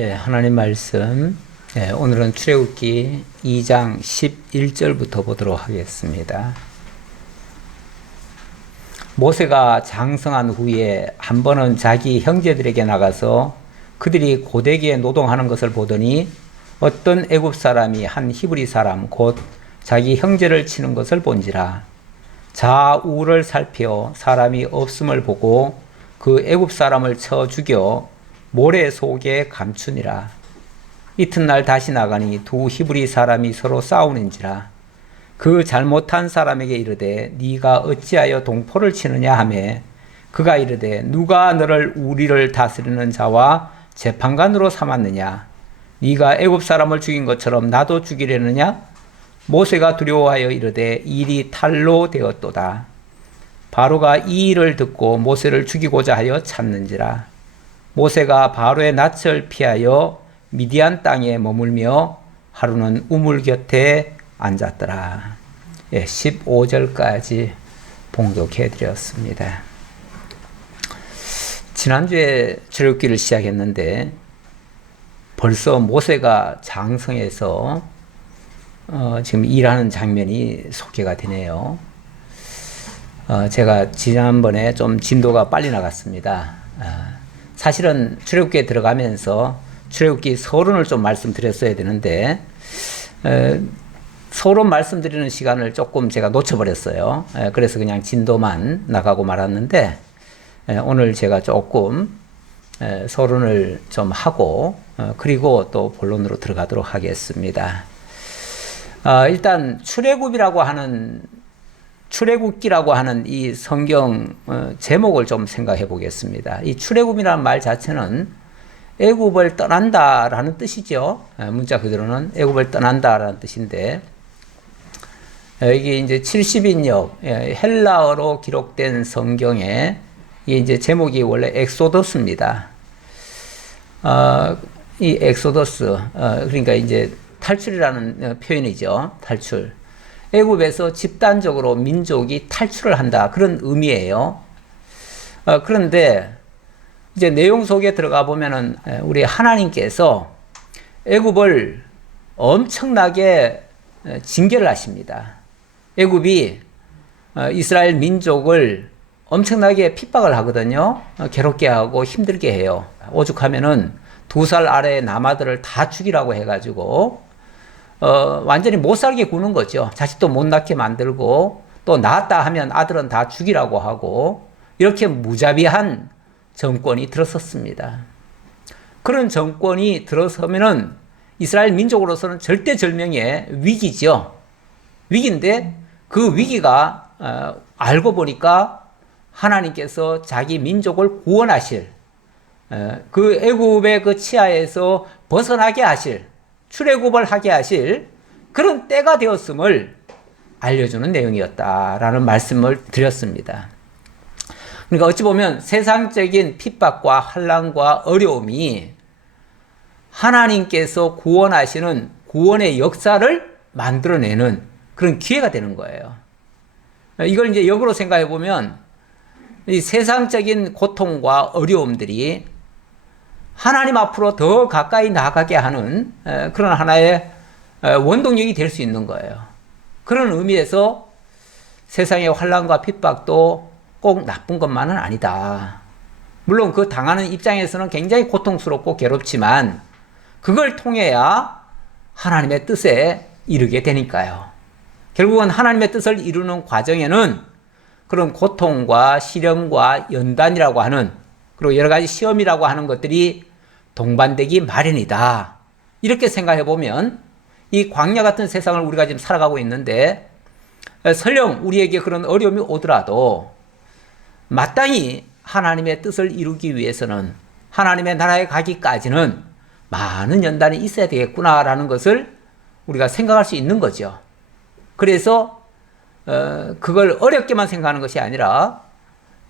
하나님 말씀. 오늘은 출애굽기 2장 11절부터 보도록 하겠습니다. 모세가 장성한 후에 한 번은 자기 형제들에게 나가서 그들이 고되게 노동하는 것을 보더니 어떤 애굽 사람이 한 히브리 사람 곧 자기 형제를 치는 것을 본지라. 좌우를 살펴 사람이 없음을 보고 그 애굽 사람을 쳐 죽여 모래 속에 감추니라. 이튿날 다시 나가니 두 히브리 사람이 서로 싸우는지라. 그 잘못한 사람에게 이르되 네가 어찌하여 동포를 치느냐 하매 그가 이르되 누가 너를 우리를 다스리는 자와 재판관으로 삼았느냐. 네가 애굽 사람을 죽인 것처럼 나도 죽이려느냐. 모세가 두려워하여 이르되 일이 탈로 되었도다. 바로가 이 일을 듣고 모세를 죽이고자 하여 찾는지라. 모세가 바로의 낯을 피하여 미디안 땅에 머물며 하루는 우물 곁에 앉았더라. 15절까지 봉독해 드렸습니다. 지난주에 출애굽기를 시작했는데 벌써 모세가 장성해서 지금 일하는 장면이 소개가 되네요. 제가 지난번에 좀 진도가 빨리 나갔습니다. 사실은 출애굽기에 들어가면서 출애굽기 서론을 좀 말씀드렸어야 되는데 서론 말씀드리는 시간을 조금 제가 놓쳐버렸어요. 그래서 그냥 진도만 나가고 말았는데 오늘 제가 조금 서론을 좀 하고 그리고 또 본론으로 들어가도록 하겠습니다. 일단 출애굽기라고 하는 이 성경 제목을 좀 생각해 보겠습니다. 이 출애굽이라는 말 자체는 애굽을 떠난다라는 뜻이죠. 문자 그대로는 애굽을 떠난다라는 뜻인데 이게 이제 70인역 헬라어로 기록된 성경에 이게 이제 제목이 원래 엑소더스입니다. 이 엑소더스 그러니까 이제 탈출이라는 표현이죠. 탈출. 애굽에서 집단적으로 민족이 탈출을 한다. 그런 의미예요. 그런데 이제 내용 속에 들어가 보면은 우리 하나님께서 애굽을 엄청나게 징계를 하십니다. 애굽이 이스라엘 민족을 엄청나게 핍박을 하거든요. 괴롭게 하고 힘들게 해요. 오죽하면은 2살 아래의 남아들을 다 죽이라고 해가지고 완전히 못 살게 구는 거죠. 자식도 못 낳게 만들고 또 낳았다 하면 아들은 다 죽이라고 하고 이렇게 무자비한 정권이 들어섰습니다. 그런 정권이 들어서면은 이스라엘 민족으로서는 절대절명의 위기죠. 위기인데 그 위기가 알고 보니까 하나님께서 자기 민족을 구원하실 그 애굽의 그 치하에서 벗어나게 하실 출애굽을 하게 하실 그런 때가 되었음을 알려주는 내용이었다라는 말씀을 드렸습니다. 그러니까 어찌 보면 세상적인 핍박과 환난과 어려움이 하나님께서 구원하시는 구원의 역사를 만들어내는 그런 기회가 되는 거예요. 이걸 이제 역으로 생각해 보면 이 세상적인 고통과 어려움들이 하나님 앞으로 더 가까이 나가게 하는 그런 하나의 원동력이 될 수 있는 거예요. 그런 의미에서 세상의 환난과 핍박도 꼭 나쁜 것만은 아니다. 물론 그 당하는 입장에서는 굉장히 고통스럽고 괴롭지만 그걸 통해야 하나님의 뜻에 이르게 되니까요. 결국은 하나님의 뜻을 이루는 과정에는 그런 고통과 시련과 연단이라고 하는 그리고 여러 가지 시험이라고 하는 것들이 동반되기 마련이다. 이렇게 생각해 보면 이 광야 같은 세상을 우리가 지금 살아가고 있는데 설령 우리에게 그런 어려움이 오더라도 마땅히 하나님의 뜻을 이루기 위해서는 하나님의 나라에 가기까지는 많은 연단이 있어야 되겠구나라는 것을 우리가 생각할 수 있는 거죠. 그래서 그걸 어렵게만 생각하는 것이 아니라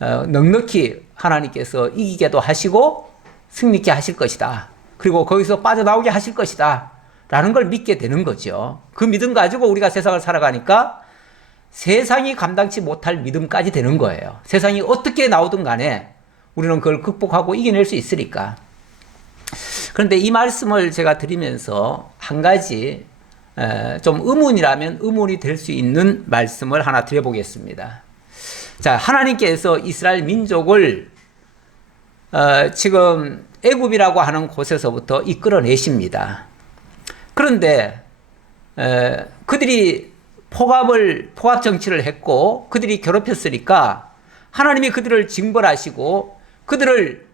넉넉히 하나님께서 이기게도 하시고 승리케 하실 것이다. 그리고 거기서 빠져나오게 하실 것이다. 라는 걸 믿게 되는 거죠. 그 믿음 가지고 우리가 세상을 살아가니까 세상이 감당치 못할 믿음까지 되는 거예요. 세상이 어떻게 나오든 간에 우리는 그걸 극복하고 이겨낼 수 있으니까. 그런데 이 말씀을 제가 드리면서 한 가지 좀 의문이라면 의문이 될 수 있는 말씀을 하나 드려보겠습니다. 자, 하나님께서 이스라엘 민족을 지금 애굽이라고 하는 곳에서부터 이끌어내십니다. 그런데 그들이 포갑 정치를 했고 그들이 괴롭혔으니까 하나님이 그들을 징벌하시고 그들을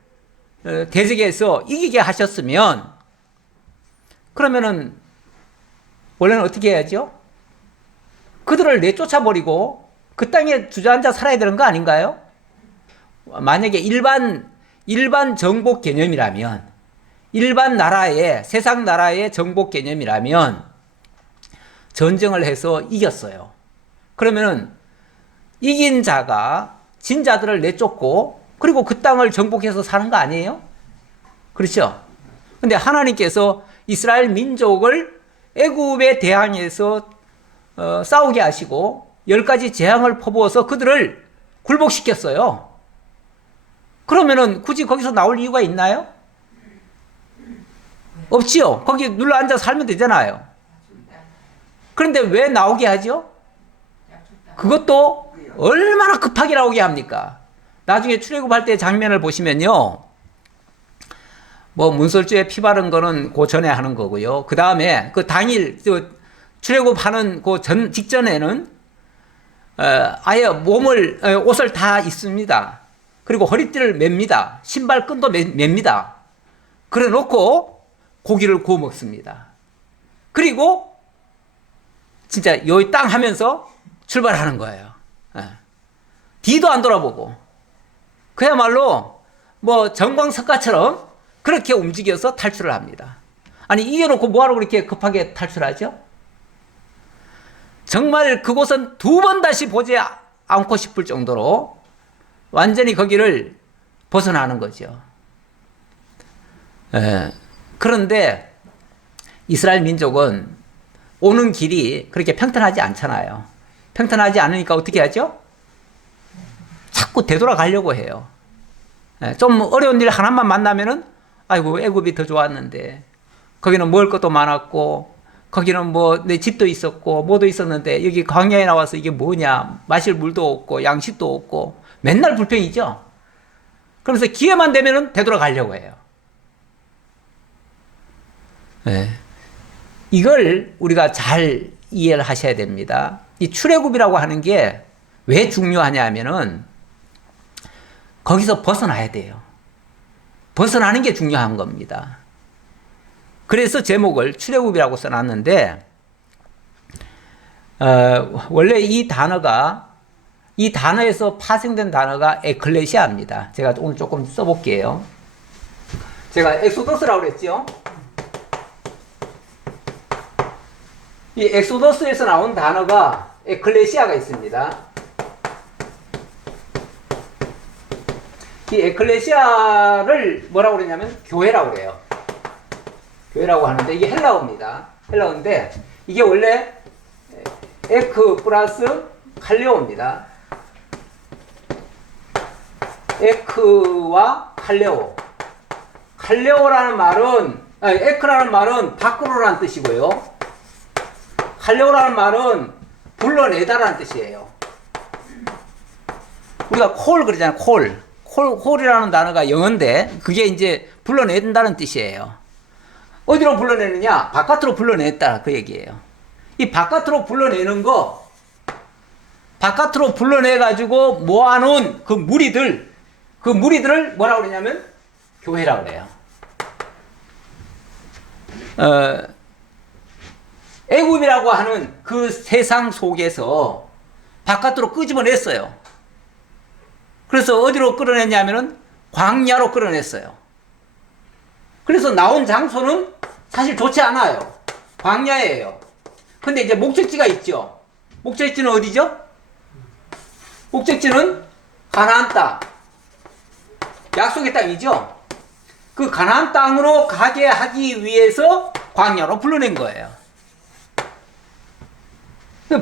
대적해서 이기게 하셨으면 그러면은 원래는 어떻게 해야죠? 그들을 내쫓아버리고 그 땅에 주저앉아 살아야 되는 거 아닌가요? 만약에 일반 정복 개념이라면, 일반 나라의, 세상 나라의 정복 개념이라면 전쟁을 해서 이겼어요. 그러면은 이긴 자가 진 자들을 내쫓고 그리고 그 땅을 정복해서 사는 거 아니에요? 그렇죠? 근데 하나님께서 이스라엘 민족을 애굽에 대항해서 싸우게 하시고 10가지 재앙을 퍼부어서 그들을 굴복시켰어요. 그러면은 굳이 거기서 나올 이유가 있나요? 없지요. 거기 눌러 앉아 살면 되잖아요. 그런데 왜 나오게 하죠? 그것도 얼마나 급하게 나오게 합니까? 나중에 출애굽할 때 장면을 보시면요. 뭐 문설주에 피 바른 거는 그 전에 하는 거고요. 그 다음에 그 당일 출애굽하는 그 직전에는 아예 옷을 다 입습니다. 그리고 허리띠를 맵니다. 신발끈도 맵니다. 그래 놓고 고기를 구워 먹습니다. 그리고 진짜 여기 땅 하면서 출발하는 거예요. 뒤도 안 돌아보고 그야말로 뭐 정광석가처럼 그렇게 움직여서 탈출을 합니다. 아니 이겨놓고 뭐하러 그렇게 급하게 탈출하죠? 정말 그곳은 두 번 다시 보지 않고 싶을 정도로 완전히 거기를 벗어나는 거죠. 그런데 이스라엘 민족은 오는 길이 그렇게 평탄하지 않잖아요. 평탄하지 않으니까 어떻게 하죠? 자꾸 되돌아가려고 해요. 좀 어려운 일 하나만 만나면은 아이고 애굽이 더 좋았는데 거기는 먹을 것도 많았고 거기는 뭐 내 집도 있었고 뭐도 있었는데 여기 광야에 나와서 이게 뭐냐 마실 물도 없고 양식도 없고 맨날 불평이죠. 그러면서 기회만 되면은 되돌아가려고 해요. 이걸 우리가 잘 이해를 하셔야 됩니다. 이 출애굽이라고 하는 게 왜 중요하냐 하면은 거기서 벗어나야 돼요. 벗어나는 게 중요한 겁니다. 그래서 제목을 출애굽이라고 써놨는데 원래 이 단어에서 파생된 단어가 에클레시아입니다. 제가 오늘 조금 써볼게요. 제가 엑소더스라고 그랬죠. 이 엑소더스에서 나온 단어가 에클레시아가 있습니다. 이 에클레시아를 뭐라고 그러냐면 교회라고 그래요. 교회라고 하는데 이게 헬라어입니다. 헬라어인데 이게 원래 에크 플러스 칼레오입니다. 에크와 칼레오. 칼레오라는 말은 에크라는 말은 밖으로라는 뜻이고요. 칼레오라는 말은 불러내다라는 뜻이에요. 우리가 콜 그러잖아요. 콜이라는 단어가 영어인데 그게 이제 불러낸다는 뜻이에요. 어디로 불러내느냐? 바깥으로 불러냈다 그 얘기예요. 이 바깥으로 불러내는 거 바깥으로 불러내가지고 모아놓은 그 무리들을 뭐라고 그러냐면 교회라고 그래요. 애굽이라고 하는 그 세상 속에서 바깥으로 끄집어냈어요. 그래서 어디로 끌어냈냐면은 광야로 끌어냈어요. 그래서 나온 장소는 사실 좋지 않아요. 광야예요. 근데 이제 목적지가 있죠. 목적지는 어디죠? 목적지는 가나안 땅. 약속의 땅이죠. 그 가나안 땅으로 가게 하기 위해서 광야로 불러낸 거예요.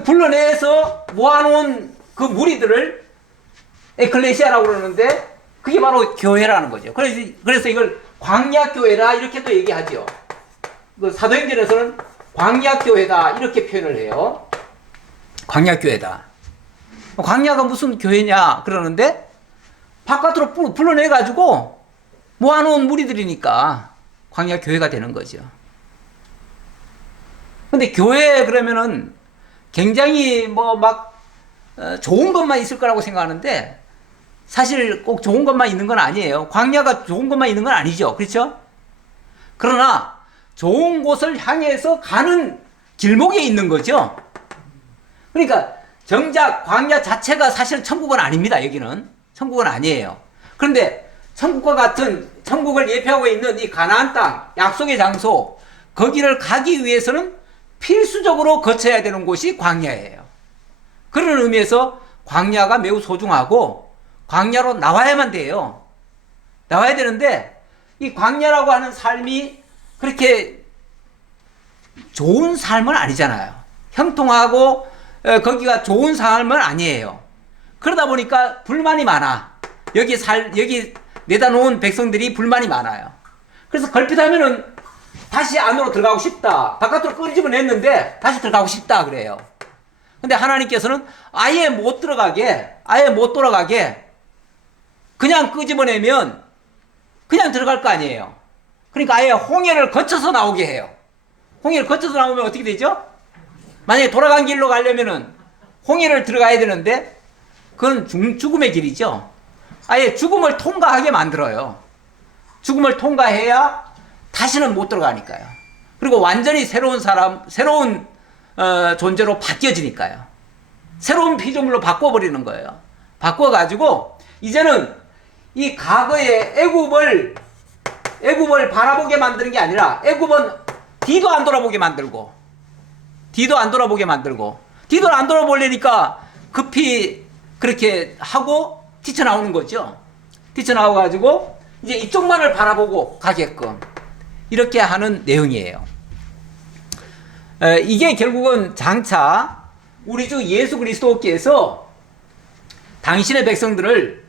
불러내서 모아놓은 그 무리들을 에클레시아라고 그러는데 그게 바로 교회라는 거죠. 그래서 이걸 광야교회라 이렇게도 얘기하죠. 사도행전에서는 광야교회다 이렇게 표현을 해요. 광야교회다. 광야가 무슨 교회냐 그러는데 바깥으로 불러내가지고 모아놓은 무리들이니까 광야교회가 되는 거죠. 근데 교회 그러면은 굉장히 좋은 것만 있을 거라고 생각하는데 사실 꼭 좋은 것만 있는 건 아니에요. 광야가 좋은 것만 있는 건 아니죠. 그렇죠? 그러나 좋은 곳을 향해서 가는 길목에 있는 거죠. 그러니까 정작 광야 자체가 사실은 천국은 아닙니다. 여기는 천국은 아니에요. 그런데 천국과 같은 천국을 예표하고 있는 이 가나안 땅, 약속의 장소, 거기를 가기 위해서는 필수적으로 거쳐야 되는 곳이 광야예요. 그런 의미에서 광야가 매우 소중하고 광야로 나와야만 돼요. 나와야 되는데 이 광야라고 하는 삶이 그렇게 좋은 삶은 아니잖아요. 형통하고 거기가 좋은 삶은 아니에요. 그러다 보니까 불만이 많아. 여기 내다 놓은 백성들이 불만이 많아요. 그래서 걸핏하면은 다시 안으로 들어가고 싶다. 바깥으로 끄집어냈는데 다시 들어가고 싶다 그래요. 근데 하나님께서는 아예 못 들어가게, 아예 못 돌아가게 그냥 끄집어내면 그냥 들어갈 거 아니에요. 그러니까 아예 홍해를 거쳐서 나오게 해요. 홍해를 거쳐서 나오면 어떻게 되죠? 만약에 돌아간 길로 가려면은 홍해를 들어가야 되는데 그건 죽음의 길이죠. 아예 죽음을 통과하게 만들어요. 죽음을 통과해야 다시는 못 들어가니까요. 그리고 완전히 새로운 존재로 바뀌어지니까요. 새로운 피조물로 바꿔버리는 거예요. 바꿔가지고 이제는 이 과거의 애굽을 바라보게 만드는 게 아니라 애굽은 뒤도 안 돌아보게 만들고 뒤도 안 돌아보려니까 급히 그렇게 하고 뛰쳐나오는 거죠. 뛰쳐나와가지고 이제 이쪽만을 바라보고 가게끔 이렇게 하는 내용이에요. 이게 결국은 장차 우리 주 예수 그리스도께서 당신의 백성들을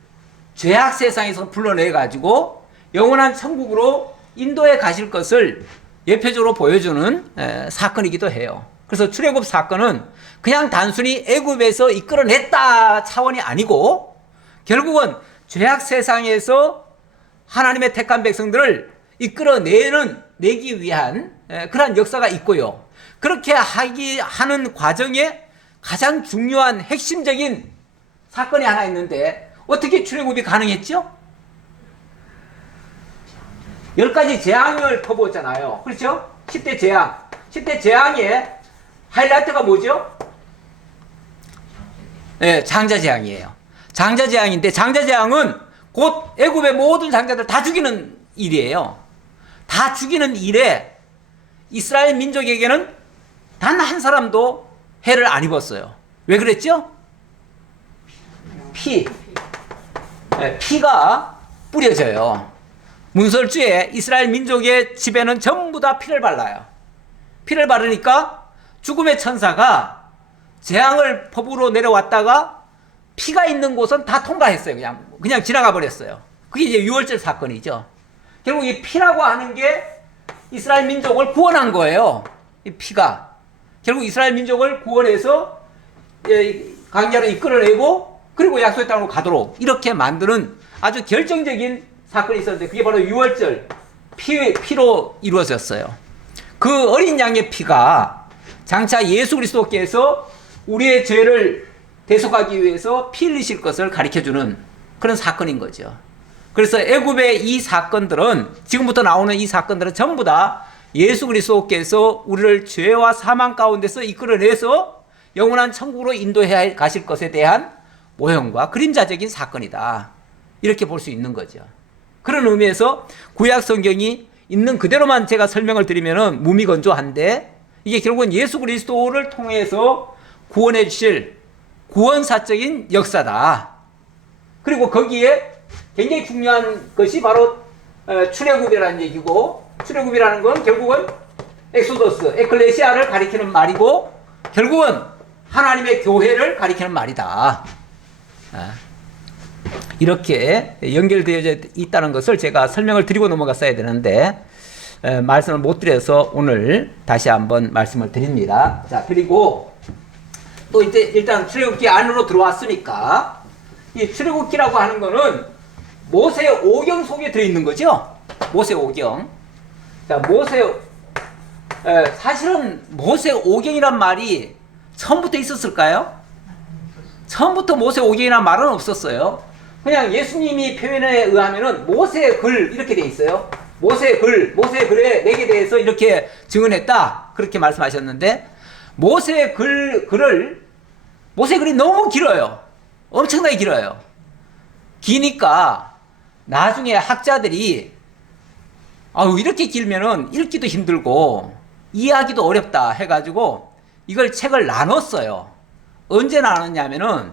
죄악 세상에서 불러내가지고 영원한 천국으로 인도해 가실 것을 예표적으로 보여주는 사건이기도 해요. 그래서 출애굽 사건은 그냥 단순히 애굽에서 이끌어냈다 차원이 아니고 결국은 죄악 세상에서 하나님의 택한 백성들을 이끌어내기 위한 그러한 역사가 있고요. 그렇게 하는 과정에 가장 중요한 핵심적인 사건이 하나 있는데 어떻게 출애굽이 가능했죠? 10가지 재앙을 퍼부었잖아요. 그렇죠? 10대 재앙. 10대 재앙의 하이라이트가 뭐죠? 네, 장자재앙이에요. 장자재앙인데 장자재앙은 곧 애굽의 모든 장자들 다 죽이는 일이에요. 다 죽이는 일에 이스라엘 민족에게는 단 한 사람도 해를 안 입었어요. 왜 그랬죠? 피가 뿌려져요. 문설주에 이스라엘 민족의 집에는 전부 다 피를 발라요. 피를 바르니까 죽음의 천사가 재앙을 퍼부어 내려왔다가 피가 있는 곳은 다 통과했어요. 그냥 지나가 버렸어요. 그게 이제 유월절 사건이죠. 결국 이 피라고 하는 게 이스라엘 민족을 구원한 거예요. 이 피가. 결국 이스라엘 민족을 구원해서 광야로 이끌어내고 그리고 약속의 땅으로 가도록 이렇게 만드는 아주 결정적인 사건이 있었는데 그게 바로 유월절 피로 이루어졌어요. 그 어린 양의 피가 장차 예수 그리스도께서 우리의 죄를 대속하기 위해서 피 흘리실 것을 가르쳐주는 그런 사건인 거죠. 그래서 애굽의 이 사건들은 지금부터 나오는 이 사건들은 전부 다 예수 그리스도께서 우리를 죄와 사망 가운데서 이끌어내서 영원한 천국으로 인도해 가실 것에 대한 모형과 그림자적인 사건이다. 이렇게 볼 수 있는 거죠. 그런 의미에서 구약 성경이 있는 그대로만 제가 설명을 드리면은 무미건조한데 이게 결국은 예수 그리스도를 통해서 구원해 주실 구원사적인 역사다. 그리고 거기에 굉장히 중요한 것이 바로 출애굽이라는 얘기고 출애굽이라는 건 결국은 엑소더스, 에클레시아를 가리키는 말이고 결국은 하나님의 교회를 가리키는 말이다. 이렇게 연결되어 있다는 것을 제가 설명을 드리고 넘어갔어야 되는데 말씀을 못 드려서 오늘 다시 한번 말씀을 드립니다. 자, 그리고 또 이제 일단 출애굽기 안으로 들어왔으니까 이 출애굽기라고 하는 거는 모세 오경 속에 들어있는 거죠. 모세 오경. 자, 사실은 모세 오경이란 말이 처음부터 있었을까요? 처음부터 모세 오경이란 말은 없었어요. 그냥 예수님이 표현에 의하면은 모세의 글 이렇게 돼 있어요. 모세의 글에 내게 대해서 이렇게 증언했다. 그렇게 말씀하셨는데 모세의 모세의 글이 너무 길어요. 엄청나게 길어요. 기니까 나중에 학자들이 이렇게 길면은 읽기도 힘들고 이해하기도 어렵다 해가지고 이걸 책을 나눴어요. 언제 나눴냐면은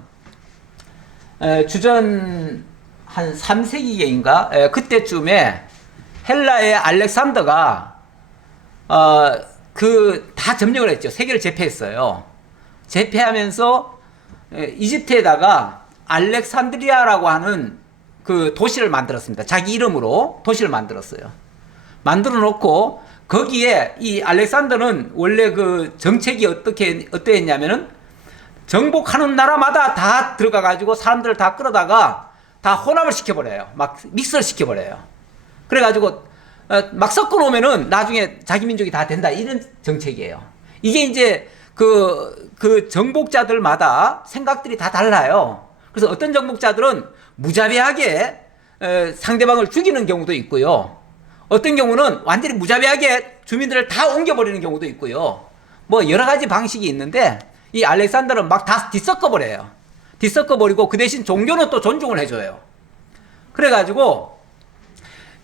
주전 한 3세기경인가 그때쯤에 헬라의 알렉산더가 다 점령을 했죠. 세계를 제패했어요. 제패하면서 이집트에다가 알렉산드리아라고 하는 그 도시를 만들었습니다. 자기 이름으로 도시를 만들었어요. 만들어 놓고 거기에 이 알렉산더는 원래 그 정책이 어떠했냐면은 정복하는 나라마다 다 들어가 가지고 사람들을 다 끌어다가 다 혼합을 시켜버려요. 막 믹스를 시켜버려요. 그래가지고 막 섞어 놓으면은 나중에 자기 민족이 다 된다 이런 정책이에요. 이게 이제 그 정복자들마다 생각들이 다 달라요. 그래서 어떤 정복자들은 무자비하게 상대방을 죽이는 경우도 있고요. 어떤 경우는 완전히 무자비하게 주민들을 다 옮겨버리는 경우도 있고요. 뭐 여러 가지 방식이 있는데 이 알렉산더는 막 다 뒤섞어버려요. 뒤섞어버리고 그 대신 종교는 또 존중을 해줘요. 그래가지고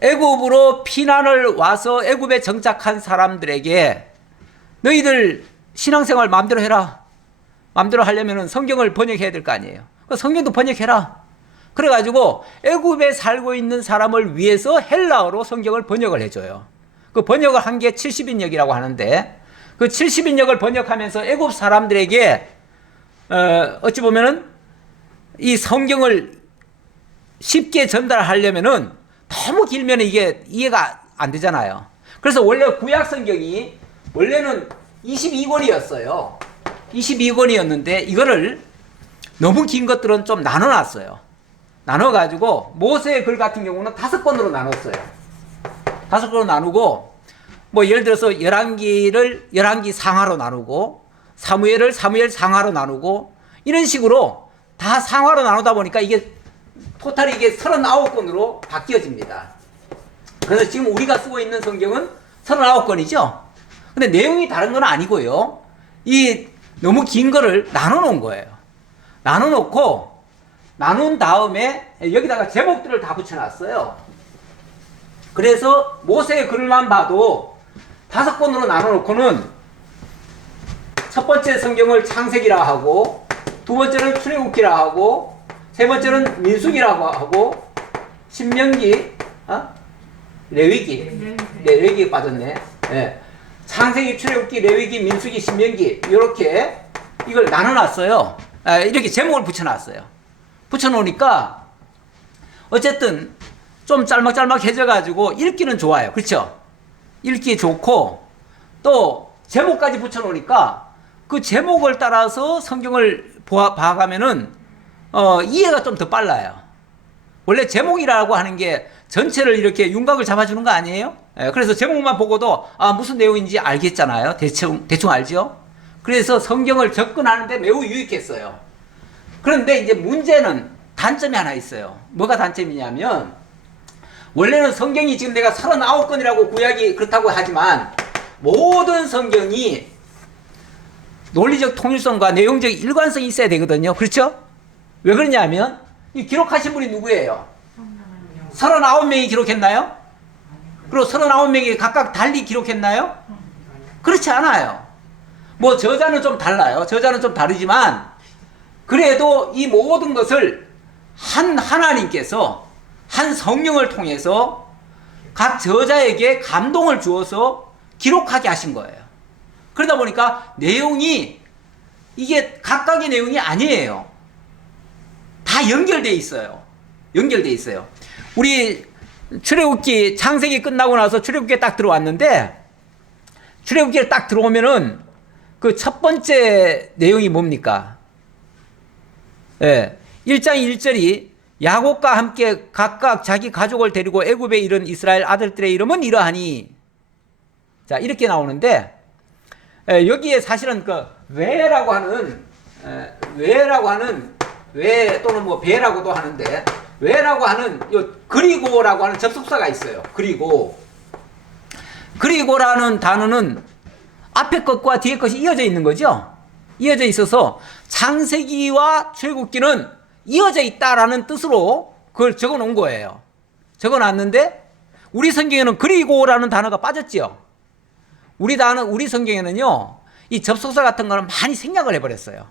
애굽으로 피난을 와서 애굽에 정착한 사람들에게 너희들 신앙생활 마음대로 해라. 마음대로 하려면 성경을 번역해야 될 거 아니에요. 성경도 번역해라. 그래가지고 애굽에 살고 있는 사람을 위해서 헬라어로 성경을 번역을 해줘요. 그 번역을 한 게 70인역이라고 하는데 그 70인역을 번역하면서 애굽 사람들에게 어찌 보면은 이 성경을 쉽게 전달하려면은 너무 길면 이게 이해가 안 되잖아요. 그래서 원래 구약 성경이 원래는 22권이었어요. 22권이었는데 이거를 너무 긴 것들은 좀 나눠놨어요. 나눠가지고 모세의 글 같은 경우는 5권으로 나눴어요. 5권으로 나누고 뭐 예를 들어서 열왕기 상하로 나누고 사무엘 상하로 나누고 이런 식으로 다 상하로 나누다 보니까 이게 토탈이 이게 39권으로 바뀌어집니다. 그래서 지금 우리가 쓰고 있는 성경은 39권이죠. 근데 내용이 다른 건 아니고요. 이 너무 긴 거를 나눠 놓은 거예요. 나눠 놓고 나눈 다음에 여기다가 제목들을 다 붙여놨어요. 그래서 모세의 글만 봐도 5권으로 나눠 놓고는 첫 번째 성경을 창세기라 하고 두 번째는 출애굽기라 하고 세 번째는 민수기라고 하고 신명기, 레위기 빠졌네. 네. 창세기, 출애굽기, 레위기, 민수기, 신명기 이렇게 이걸 나눠놨어요. 이렇게 제목을 붙여놨어요. 붙여놓으니까 어쨌든 좀 짤막짤막해져가지고 읽기는 좋아요. 그렇죠? 읽기 좋고 또 제목까지 붙여놓으니까 그 제목을 따라서 성경을 봐가면은 이해가 좀 더 빨라요. 원래 제목이라고 하는 게 전체를 이렇게 윤곽을 잡아주는 거 아니에요? 그래서 제목만 보고도 무슨 내용인지 알겠잖아요. 대충 알죠? 그래서 성경을 접근하는데 매우 유익했어요. 그런데 이제 문제는 단점이 하나 있어요. 뭐가 단점이냐면 원래는 성경이 지금 내가 39권이라고 구약이 그렇다고 하지만 모든 성경이 논리적 통일성과 내용적 일관성이 있어야 되거든요. 그렇죠? 왜 그러냐면 이 기록하신 분이 누구예요? 39명이 기록했나요? 그리고 39명이 각각 달리 기록했나요? 그렇지 않아요. 뭐 저자는 좀 달라요. 저자는 좀 다르지만 그래도 이 모든 것을 하나님께서 한 성령을 통해서 각 저자에게 감동을 주어서 기록하게 하신 거예요. 그러다 보니까 내용이 이게 각각의 내용이 아니에요. 다 연결되어 있어요. 연결돼 있어요. 우리 출애굽기 창세기 끝나고 나서 출애굽기에 딱 들어왔는데 출애굽기에 딱 들어오면은 그 첫 번째 내용이 뭡니까? 예. 1장 1절이 야곱과 함께 각각 자기 가족을 데리고 애굽에 이른 이스라엘 아들들의 이름은 이러하니. 자, 이렇게 나오는데 여기에 사실은 그 외라고 하는 외 또는 뭐 배라고도 하는데 외라고 하는 요 그리고라고 하는 접속사가 있어요. 그리고라는 단어는 앞에 것과 뒤에 것이 이어져 있는 거죠. 이어져 있어서 창세기와 출애굽기는 이어져 있다라는 뜻으로 그걸 적어 놓은 거예요. 적어 놨는데 우리 성경에는 그리고라는 단어가 빠졌죠. 우리 성경에는요, 이 접속사 같은 거는 많이 생략을 해버렸어요.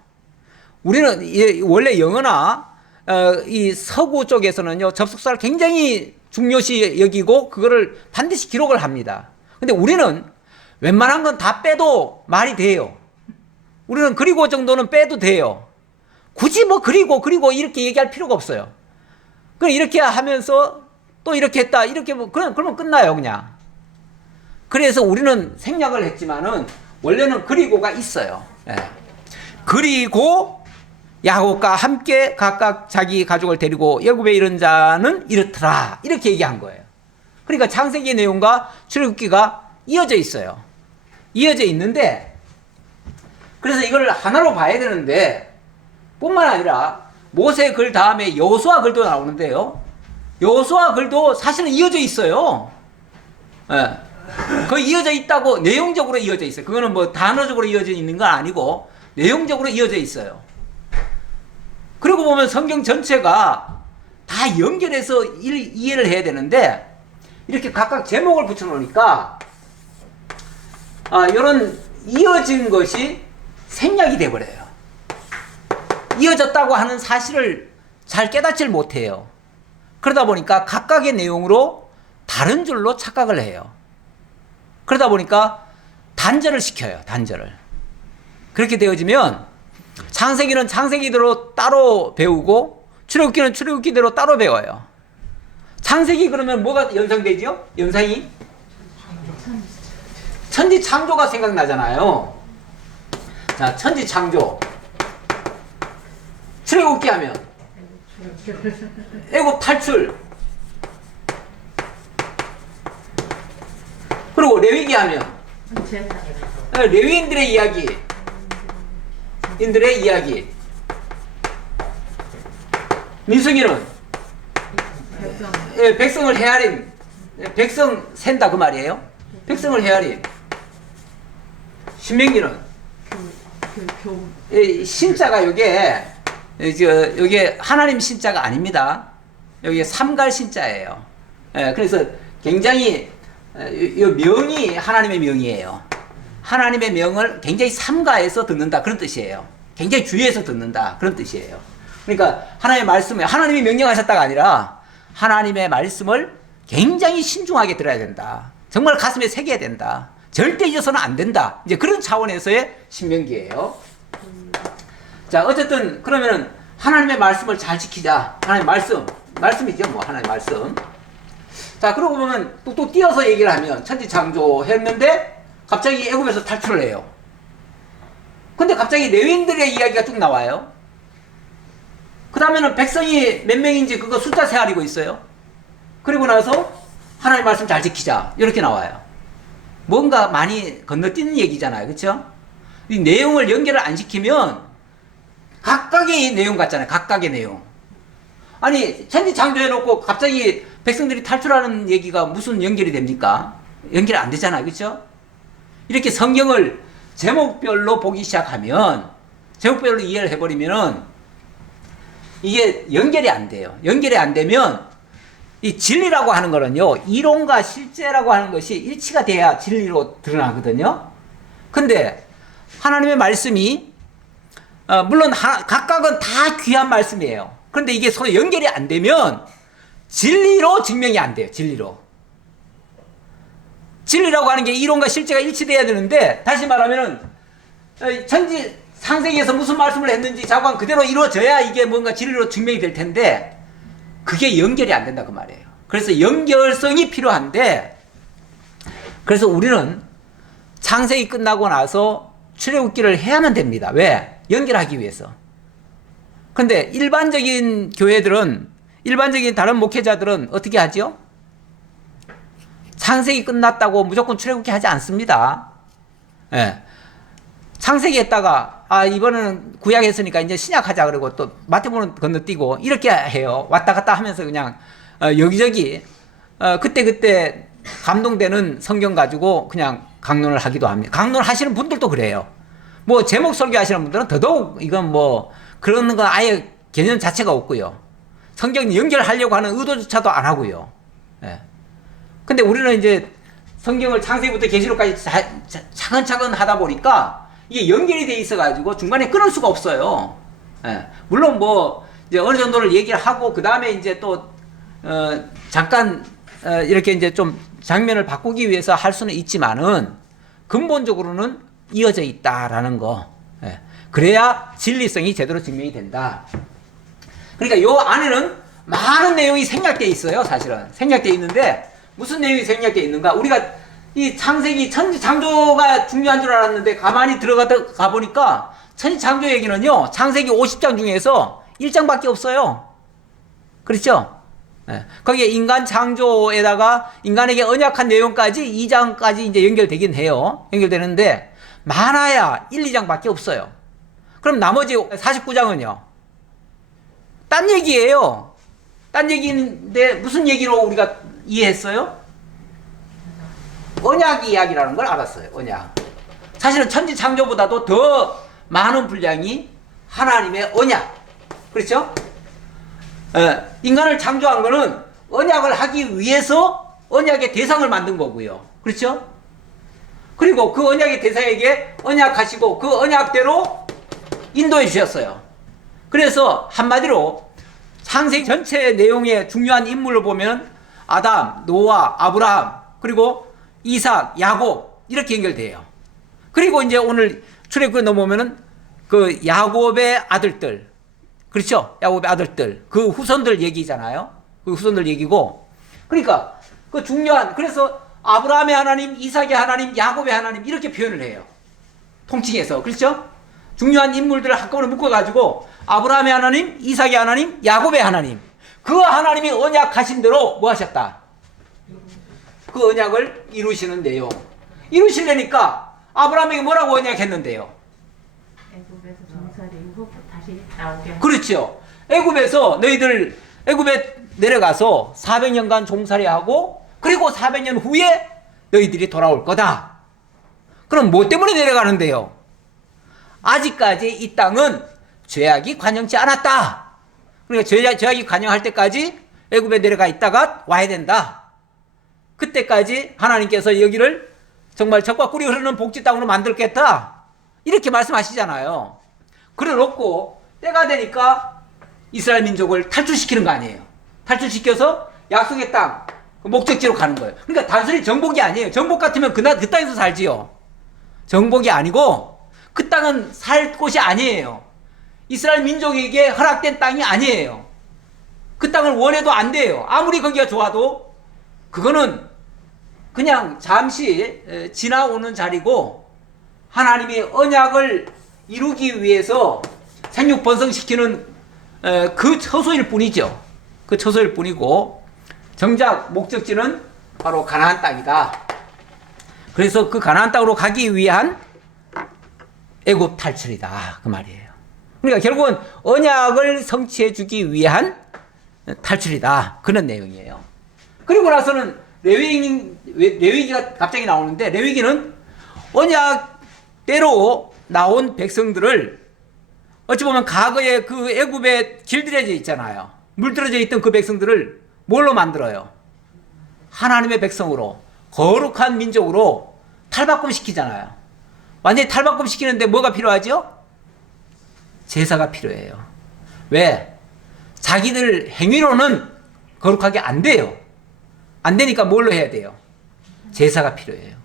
우리는 원래 영어나 이 서구 쪽에서는요, 접속사를 굉장히 중요시 여기고 그거를 반드시 기록을 합니다. 근데 우리는 웬만한 건 다 빼도 말이 돼요. 우리는 그리고 정도는 빼도 돼요. 굳이 뭐 그리고 이렇게 얘기할 필요가 없어요. 그럼 이렇게 하면서 또 이렇게 했다, 이렇게 뭐 그러면 끝나요, 그냥. 그래서 우리는 생략을 했지만은 원래는 그리고가 있어요. 예. 그리고 야곱과 함께 각각 자기 가족을 데리고 애굽에 이른 자는 이렇더라, 이렇게 얘기한 거예요. 그러니까 창세기 내용과 출애굽기가 이어져 있어요. 이어져 있는데 그래서 이걸 하나로 봐야 되는데 뿐만 아니라 모세 글 다음에 여호수아 글도 나오는데요. 여호수아 글도 사실은 이어져 있어요. 예. 거의 이어져 있다고, 내용적으로 이어져 있어요. 그거는 뭐 단어적으로 이어져 있는 건 아니고 내용적으로 이어져 있어요. 그리고 보면 성경 전체가 다 연결해서 이해를 해야 되는데 이렇게 각각 제목을 붙여 놓으니까 이런 이어진 것이 생략이 돼버려요. 이어졌다고 하는 사실을 잘 깨닫질 못해요. 그러다 보니까 각각의 내용으로 다른 줄로 착각을 해요. 그러다 보니까 단절을 시켜요. 단절을. 그렇게 되어지면 창세기는 창세기대로 따로 배우고 출애굽기는 출애굽기대로 따로 배워요. 창세기 그러면 뭐가 연상되죠? 연상이? 천지창조가 생각나잖아요. 자, 천지창조. 출애굽기 하면 애굽 탈출. 그리고 레위기 하면 레위인들의 이야기. 인들의 이야기. 민수기는 백성을 헤아림. 백성 샌다 그 말이에요. 백성을 헤아림. 신명기는 신자가 요게 하나님 신자가 아닙니다. 여기 삼갈 신자예요. 그래서 굉장히 이 명이 하나님의 명이에요. 하나님의 명을 굉장히 삼가해서 듣는다, 그런 뜻이에요. 굉장히 주의해서 듣는다, 그런 뜻이에요. 그러니까 하나님의 말씀에 하나님이 명령하셨다가 아니라 하나님의 말씀을 굉장히 신중하게 들어야 된다. 정말 가슴에 새겨야 된다. 절대 잊어서는 안 된다. 이제 그런 차원에서의 신명기예요. 자, 어쨌든 그러면은 하나님의 말씀을 잘 지키자. 하나님의 말씀이죠, 뭐 하나님의 말씀. 자, 그러고 보면 또 띄어서 얘기를 하면 천지창조 했는데 갑자기 애굽에서 탈출을 해요. 근데 갑자기 레위인들의 이야기가 쭉 나와요. 그 다음에는 백성이 몇 명인지 그거 숫자 세아리고 있어요. 그리고 나서 하나님의 말씀 잘 지키자, 이렇게 나와요. 뭔가 많이 건너뛰는 얘기잖아요, 그렇죠? 이 내용을 연결을 안 시키면 각각의 내용 같잖아요. 각각의 내용. 아니, 천지창조해놓고 갑자기 백성들이 탈출하는 얘기가 무슨 연결이 됩니까? 연결이 안 되잖아요, 그렇죠? 이렇게 성경을 제목별로 보기 시작하면, 제목별로 이해를 해버리면은 이게 연결이 안 돼요. 연결이 안 되면 이 진리라고 하는 거는요, 이론과 실제라고 하는 것이 일치가 돼야 진리로 드러나거든요. 근데 하나님의 말씀이 물론 각각은 다 귀한 말씀이에요. 그런데 이게 서로 연결이 안 되면 진리로 증명이 안 돼요. 진리라고 하는 게 이론과 실제가 일치돼야 되는데, 다시 말하면은 창세기에서 무슨 말씀을 했는지 자관 그대로 이루어져야 이게 뭔가 진리로 증명이 될 텐데, 그게 연결이 안 된다 그 말이에요. 그래서 연결성이 필요한데, 그래서 우리는 창세기 끝나고 나서 출애굽기를 해야만 됩니다. 왜? 연결하기 위해서. 근데 일반적인 교회들은, 일반적인 다른 목회자들은 어떻게 하죠? 창세기 끝났다고 무조건 출애굽기 하지 않습니다. 예. 창세기 했다가 이번에는 구약 했으니까 이제 신약 하자 그러고 또 마태복음 건너뛰고 이렇게 해요. 왔다 갔다 하면서 그냥 여기저기 그때그때 감동되는 성경 가지고 그냥 강론을 하기도 합니다. 강론 하시는 분들도 그래요. 뭐 제목 설교하시는 분들은 더더욱 이건 뭐 그런 건 아예 개념 자체가 없고요. 성경 연결하려고 하는 의도조차도 안 하고요. 예. 근데 우리는 이제 성경을 창세기부터 계시록까지 차근차근 하다 보니까 이게 연결이 돼 있어가지고 중간에 끊을 수가 없어요. 예. 물론 뭐 이제 어느 정도를 얘기를 하고 그 다음에 이제 또 잠깐 이렇게 이제 좀 장면을 바꾸기 위해서 할 수는 있지만은 근본적으로는 이어져 있다라는 거. 예. 그래야 진리성이 제대로 증명이 된다. 그러니까 요 안에는 많은 내용이 생략되어 있어요. 사실은 생략되어 있는데 무슨 내용이 생략되어 있는가? 우리가 이 창세기 천지창조가 중요한 줄 알았는데 가만히 들어가 보니까 천지창조 얘기는요, 창세기 50장 중에서 1장밖에 없어요. 그렇죠? 네. 거기에 인간 창조에다가 인간에게 언약한 내용까지 2장까지 이제 연결되긴 해요. 연결되는데 많아야 1, 2장밖에 없어요. 그럼 나머지 49장은요? 딴 얘기예요. 딴 얘기인데 무슨 얘기로 우리가 이해했어요? 언약 이야기라는 걸 알았어요. 언약. 사실은 천지 창조보다도 더 많은 분량이 하나님의 언약. 그렇죠? 인간을 창조한 거는 언약을 하기 위해서 언약의 대상을 만든 거고요. 그렇죠? 그리고 그 언약의 대상에게 언약하시고 그 언약대로 인도해 주셨어요. 그래서 한마디로 창세기 전체 내용의 중요한 인물을 보면 아담, 노아, 아브라함, 그리고 이삭, 야곱 이렇게 연결돼요. 그리고 이제 오늘 출애굽기에 넘어오면은 그 야곱의 아들들, 그렇죠? 야곱의 아들들, 그 후손들 얘기잖아요. 그 후손들 얘기고, 그러니까 그 중요한, 그래서 아브라함의 하나님, 이삭의 하나님, 야곱의 하나님 이렇게 표현을 해요. 통칭해서, 그렇죠? 중요한 인물들을 한꺼번에 묶어가지고 아브라함의 하나님, 이삭의 하나님, 야곱의 하나님, 그 하나님이 언약하신 대로 뭐 하셨다? 그 언약을 이루시는 내용. 이루시려니까 아브라함에게 뭐라고 언약했는데요? 애굽에서 종살이고 다시 나오게. 그렇죠. 애굽에서 너희들 애굽에 내려가서 400년간 종살이하고 그리고 400년 후에 너희들이 돌아올 거다. 그럼 뭐 때문에 내려가는데요? 아직까지 이 땅은 죄악이 관영치 않았다. 그러니까 죄악이 관영할 때까지 애굽에 내려가 있다가 와야 된다. 그때까지 하나님께서 여기를 정말 젖과 꿀이 흐르는 복지 땅으로 만들겠다. 이렇게 말씀하시잖아요. 그래 놓고 때가 되니까 이스라엘 민족을 탈출시키는 거 아니에요. 탈출시켜서 약속의 땅, 목적지로 가는 거예요. 그러니까 단순히 정복이 아니에요. 정복 같으면 그 땅에서 살지요. 정복이 아니고 그 땅은 살 곳이 아니에요. 이스라엘 민족에게 허락된 땅이 아니에요. 그 땅을 원해도 안 돼요. 아무리 거기가 좋아도 그거는 그냥 잠시 지나오는 자리고 하나님이 언약을 이루기 위해서 생육 번성시키는 그 처소일 뿐이죠. 그 처소일 뿐이고 정작 목적지는 바로 가나안 땅이다. 그래서 그 가나안 땅으로 가기 위한 애굽 탈출이다. 그 말이에요. 그러니까 결국은 언약을 성취해 주기 위한 탈출이다. 그런 내용이에요. 그리고 나서는 레위기가 갑자기 나오는데 레위기는 언약대로 나온 백성들을 어찌 보면 과거에 그 애굽에 길들여져 있잖아요. 물들어져 있던 그 백성들을 뭘로 만들어요? 하나님의 백성으로 거룩한 민족으로 탈바꿈 시키잖아요. 완전히 탈바꿈 시키는데 뭐가 필요하죠? 제사가 필요해요. 왜? 자기들 행위로는 거룩하게 안 돼요. 안 되니까 뭘로 해야 돼요? 제사가 필요해요.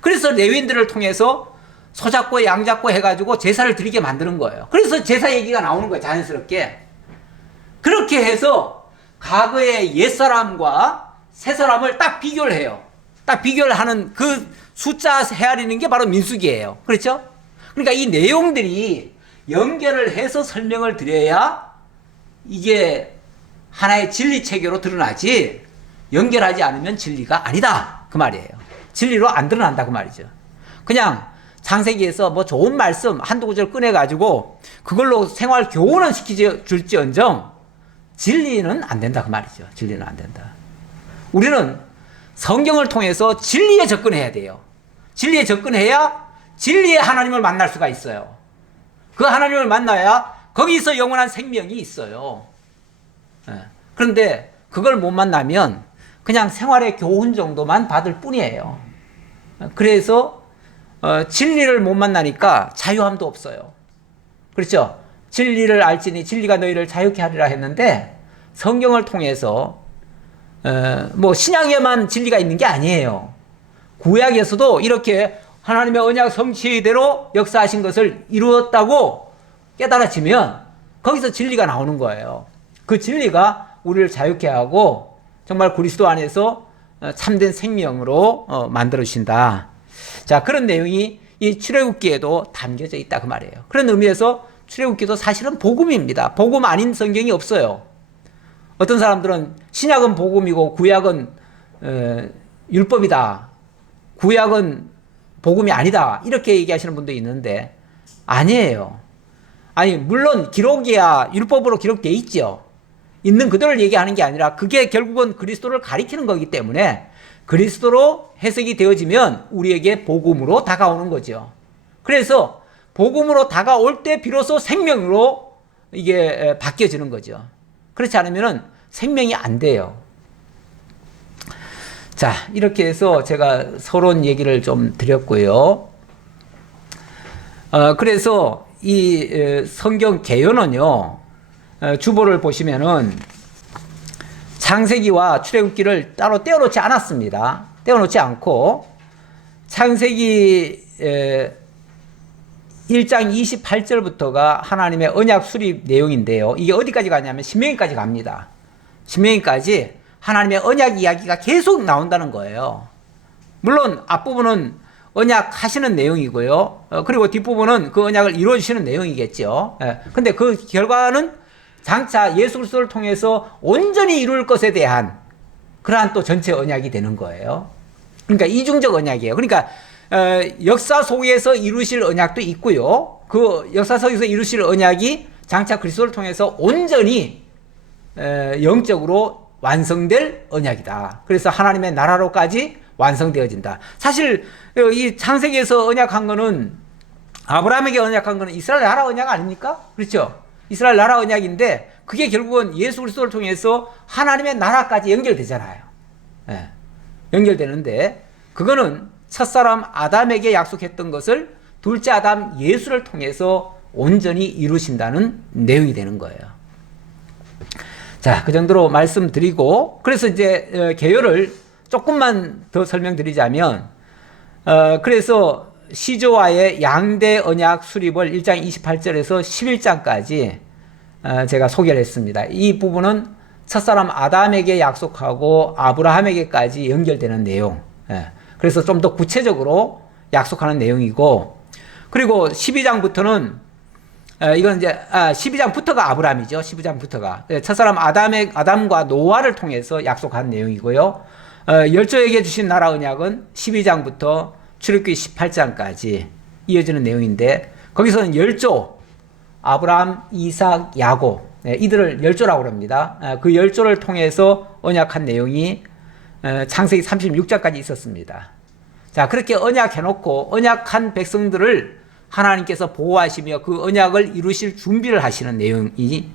그래서 레위인들을 통해서 소 잡고 양 잡고 해가지고 제사를 드리게 만드는 거예요. 그래서 제사 얘기가 나오는 거예요. 자연스럽게. 그렇게 해서 과거의 옛사람과 새사람을 딱 비교를 해요. 딱 비교를 하는 그 숫자 헤아리는 게 바로 민수기예요. 그렇죠? 그러니까 이 내용들이 연결을 해서 설명을 드려야 이게 하나의 진리 체계로 드러나지, 연결하지 않으면 진리가 아니다 그 말이에요. 진리로 안 드러난다 그 말이죠. 그냥 창세기에서 뭐 좋은 말씀 한두 구절 꺼내가지고 그걸로 생활 교훈은 줄지언정 진리는 안 된다 그 말이죠. 진리는 안 된다. 우리는 성경을 통해서 진리에 접근해야 돼요. 진리에 접근해야 진리의 하나님을 만날 수가 있어요. 그 하나님을 만나야 거기서 영원한 생명이 있어요. 그런데 그걸 못 만나면 그냥 생활의 교훈 정도만 받을 뿐이에요. 그래서 진리를 못 만나니까 자유함도 없어요. 그렇죠? 진리를 알지니 진리가 너희를 자유케 하리라 했는데 성경을 통해서 뭐 신약에만 진리가 있는 게 아니에요. 구약에서도 이렇게 하나님의 언약 성취대로 역사하신 것을 이루었다고 깨달아지면 거기서 진리가 나오는 거예요. 그 진리가 우리를 자유케 하고 정말 그리스도 안에서 참된 생명으로 만들어 주신다. 자, 그런 내용이 이 출애굽기에도 담겨져 있다 그 말이에요. 그런 의미에서 출애굽기도 사실은 복음입니다. 복음 아닌 성경이 없어요. 어떤 사람들은 신약은 복음이고 구약은 율법이다. 구약은 복음이 아니다. 이렇게 얘기하시는 분도 있는데 아니에요. 아니 물론 기록이야 율법으로 기록되어 있죠. 있는 그대로를 얘기하는 게 아니라 그게 결국은 그리스도를 가리키는 거기 때문에 그리스도로 해석이 되어지면 우리에게 복음으로 다가오는 거죠. 그래서 복음으로 다가올 때 비로소 생명으로 이게 바뀌어지는 거죠. 그렇지 않으면 생명이 안 돼요. 자, 이렇게 해서 제가 서론 얘기를 좀 드렸고요. 그래서 이 성경 개요는요, 주보를 보시면은 창세기와 출애굽기를 따로 떼어놓지 않았습니다. 떼어놓지 않고 창세기 1장 28절부터가 하나님의 언약 수립 내용인데요. 이게 어디까지 가냐면 신명기까지 갑니다. 신명기까지 하나님의 언약 이야기가 계속 나온다는 거예요. 물론 앞부분은 언약 하시는 내용이고요. 그리고 뒷부분은 그 언약을 이루어주시는 내용이겠죠. 근데 그 결과는 장차 예수 그리스도를 통해서 온전히 이룰 것에 대한 그러한 또 전체 언약이 되는 거예요. 그러니까 이중적 언약이에요. 그러니까 역사 속에서 이루실 언약도 있고요. 그 역사 속에서 이루실 언약이 장차 그리스도를 통해서 온전히 영적으로 완성될 언약이다. 그래서 하나님의 나라로까지 완성되어진다. 사실 이 창세기에서 언약한 거는 아브라함에게 언약한 거는 이스라엘 나라 언약 아닙니까? 그렇죠? 이스라엘 나라 언약인데 그게 결국은 예수 그리스도를 통해서 하나님의 나라까지 연결되잖아요. 예, 연결되는데 그거는 첫사람 아담에게 약속했던 것을 둘째 아담 예수를 통해서 온전히 이루신다는 내용이 되는 거예요. 자, 그 정도로 말씀드리고 그래서 이제 개요를 조금만 더 설명드리자면 그래서 시조와의 양대 언약 수립을 1장 28절에서 11장까지 제가 소개를 했습니다. 이 부분은 첫사람 아담에게 약속하고 아브라함에게까지 연결되는 내용. 그래서 좀 더 구체적으로 약속하는 내용이고 그리고 12장부터는 이건 이제 12장부터가 아브라함이죠. 12장부터가 첫사람 아담과 노아를 통해서 약속한 내용이고요. 열조에게 주신 나라 언약은 12장부터 출애굽기 18장까지 이어지는 내용인데 거기서는 열조 아브라함, 이삭, 야곱 이들을 열조라고 합니다. 그 열조를 통해서 언약한 내용이 창세기 36장까지 있었습니다. 자, 그렇게 언약해놓고 언약한 백성들을 하나님께서 보호하시며 그 언약을 이루실 준비를 하시는 내용이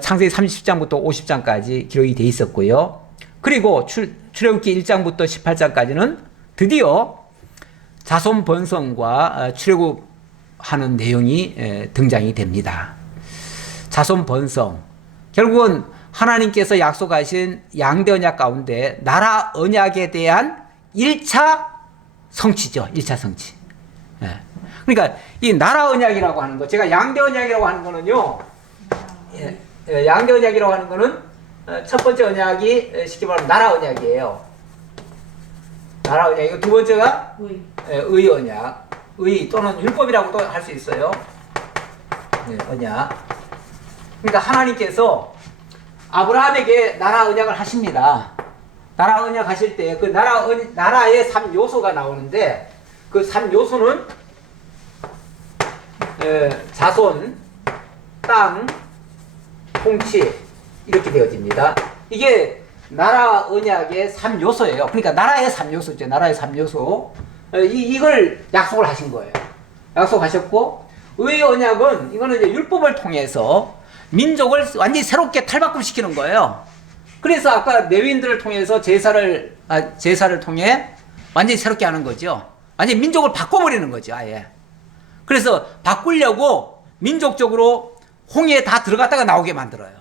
창세기 30장부터 50장까지 기록이 돼 있었고요. 그리고 출애굽기 1장부터 18장까지는 드디어 자손 번성과 출애굽하는 내용이 등장이 됩니다. 자손 번성, 결국은 하나님께서 약속하신 양대 언약 가운데 나라 언약에 대한 1차 성취죠. 1차 성취. 그러니까 이 나라 언약이라고 하는 거, 제가 양대 언약이라고 하는 거는요, 양대 언약이라고 하는 거는 첫 번째 언약이 쉽게 말하면 나라 언약이에요. 나라 언약이고 두 번째가 의. 의 언약. 의 또는 율법이라고도 할 수 있어요. 언약. 그러니까 하나님께서 아브라함에게 나라 언약을 하십니다. 나라 언약 하실 때 그 나라의 3요소가 나오는데 그 3요소는 자손, 땅, 통치 이렇게 되어집니다. 이게 나라 언약의 3요소예요. 그러니까 나라의 3요소죠. 나라의 3요소. 이걸 약속을 하신 거예요. 약속하셨고 의 언약은 이거는 이제 율법을 통해서 민족을 완전히 새롭게 탈바꿈시키는 거예요. 그래서 아까 레위인들을 통해서 제사를 통해 완전히 새롭게 하는 거죠. 완전히 민족을 바꿔버리는 거죠, 아예. 그래서 바꾸려고 민족적으로 홍해에 다 들어갔다가 나오게 만들어요.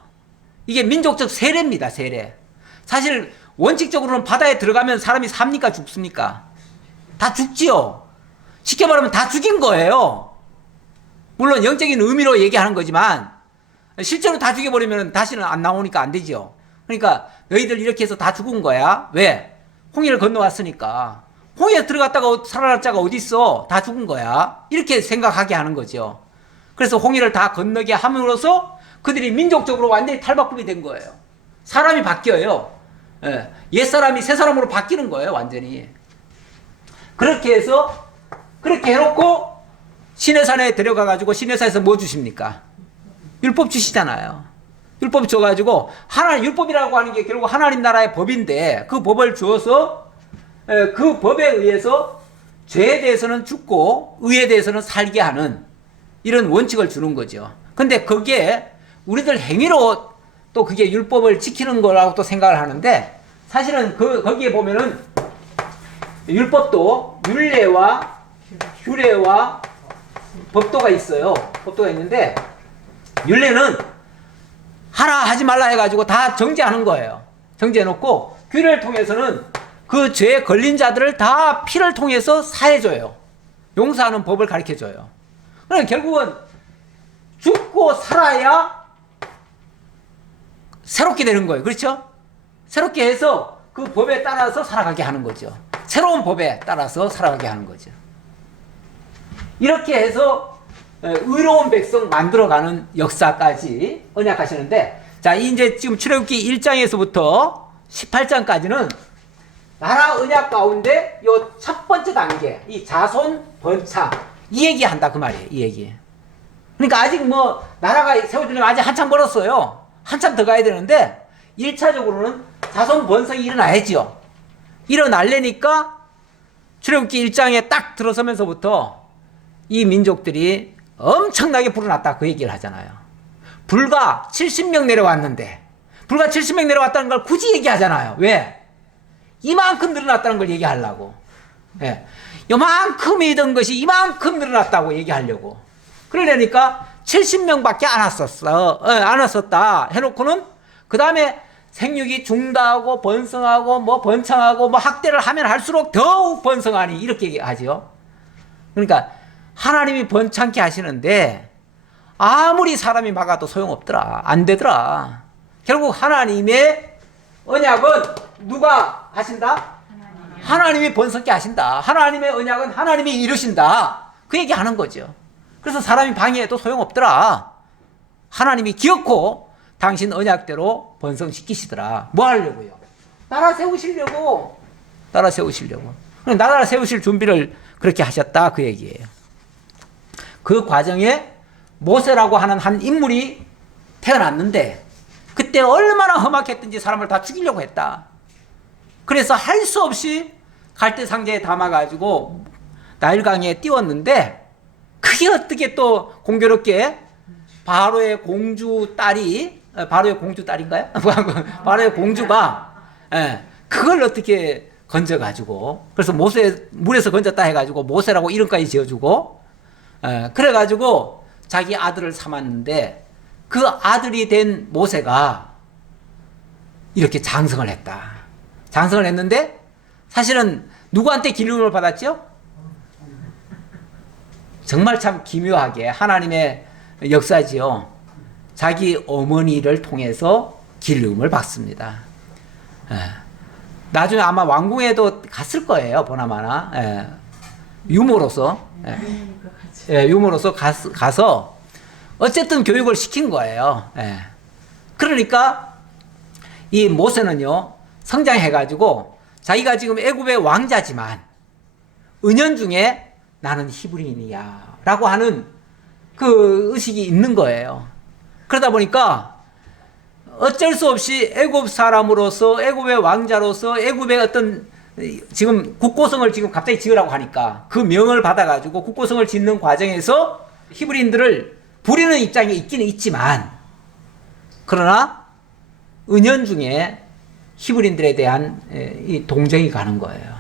이게 민족적 세례입니다, 세례. 사실 원칙적으로는 바다에 들어가면 사람이 삽니까, 죽습니까? 다 죽지요. 쉽게 말하면 다 죽인 거예요. 물론 영적인 의미로 얘기하는 거지만 실제로 다 죽여버리면 다시는 안 나오니까 안 되죠. 그러니까 너희들 이렇게 해서 다 죽은 거야. 왜? 홍해를 건너왔으니까. 홍해에 들어갔다가 살아날 자가 어디 있어? 다 죽은 거야. 이렇게 생각하게 하는 거죠. 그래서 홍해를 다 건너게 함으로써 그들이 민족적으로 완전히 탈바꿈이 된 거예요. 사람이 바뀌어요. 옛사람이 새사람으로 바뀌는 거예요, 완전히. 그렇게 해서 그렇게 해놓고 시내산에 데려가가지고 시내산에서 뭐 주십니까? 율법 주시잖아요. 율법 줘가지고 율법이라고 하는 게 결국 하나님 나라의 법인데 그 법을 주어서 그 법에 의해서 죄에 대해서는 죽고 의에 대해서는 살게 하는 이런 원칙을 주는 거죠. 근데 그게 우리들 행위로 또 그게 율법을 지키는 거라고 또 생각을 하는데 사실은 거기에 보면은 율법도 율례와 규례와 법도가 있어요. 법도가 있는데 율례는 하라 하지 말라 해가지고 다 정지하는 거예요. 정지해놓고 규례를 통해서는 그 죄에 걸린 자들을 다 피를 통해서 사해줘요. 용서하는 법을 가르쳐줘요. 그러니까 결국은 죽고 살아야 새롭게 되는 거예요. 그렇죠? 새롭게 해서 그 법에 따라서 살아가게 하는 거죠. 새로운 법에 따라서 살아가게 하는 거죠. 이렇게 해서 의로운 백성 만들어가는 역사까지 언약하시는데, 자, 이제 지금 출애굽기 1장에서부터 18장까지는 나라 언약 가운데 요 첫 번째 단계, 이 자손 번창, 이 얘기 한다, 그 말이에요, 이 얘기. 그러니까 아직 뭐, 나라가 세워지려면 아직 한참 멀었어요. 한참 더 가야 되는데, 1차적으로는 자손 번성이 일어나야지요. 일어나려니까 출애굽기 1장에 딱 들어서면서부터 이 민족들이 엄청나게 불어났다, 그 얘기를 하잖아요. 불과 70명 내려왔는데, 불과 70명 내려왔다는 걸 굳이 얘기하잖아요. 왜? 이만큼 늘어났다는 걸 얘기하려고. 예. 요만큼이던 것이 이만큼 늘어났다고 얘기하려고. 그러려니까 70명밖에 안 왔었다 해놓고는 그 다음에 생육이 중다하고 번성하고 뭐 번창하고 뭐 학대를 하면 할수록 더욱 번성하니 이렇게 얘기하죠. 그러니까 하나님이 번창케 하시는데 아무리 사람이 막아도 소용없더라. 안 되더라. 결국 하나님의 언약은 누가 하신다? 하나님이 번성케 하신다. 하나님의 언약은 하나님이 이루신다. 그 얘기 하는 거죠. 그래서 사람이 방해해도 소용없더라. 하나님이 기어코 당신 언약대로 번성시키시더라. 뭐 하려고요? 나라 세우시려고. 나라 세우시려고. 나라 세우실 준비를 그렇게 하셨다, 그 얘기예요. 그 과정에 모세라고 하는 한 인물이 태어났는데 그때 얼마나 험악했든지 사람을 다 죽이려고 했다. 그래서 할 수 없이 갈대 상자에 담아가지고 나일강에 띄웠는데 그게 어떻게 또 공교롭게 바로의 공주 딸이, 바로의 공주 딸인가요? 바로의 공주가 그걸 어떻게 건져가지고, 그래서 모세 물에서 건졌다 해가지고 모세라고 이름까지 지어주고, 그래가지고 자기 아들을 삼았는데 그 아들이 된 모세가 이렇게 장성을 했다. 장성을 했는데 사실은 누구한테 기름을 받았죠? 정말 참 기묘하게 하나님의 역사지요. 자기 어머니를 통해서 기름을 받습니다. 예. 나중에 아마 왕궁에도 갔을 거예요, 보나마나. 예. 유모로서. 예. 예, 유모로서 가서 어쨌든 교육을 시킨 거예요. 예. 그러니까 이 모세는요, 성장해가지고 자기가 지금 애굽의 왕자지만 은연중에 나는 히브리인이야 라고 하는 그 의식이 있는 거예요. 그러다 보니까 어쩔 수 없이 애굽 사람으로서, 애굽의 왕자로서, 애굽의 어떤 지금 국고성을 지금 갑자기 지으라고 하니까 그 명을 받아가지고 국고성을 짓는 과정에서 히브리인들을 부리는 입장이 있기는 있지만, 그러나 은연중에 히브리인들에 대한 이 동정이 가는 거예요.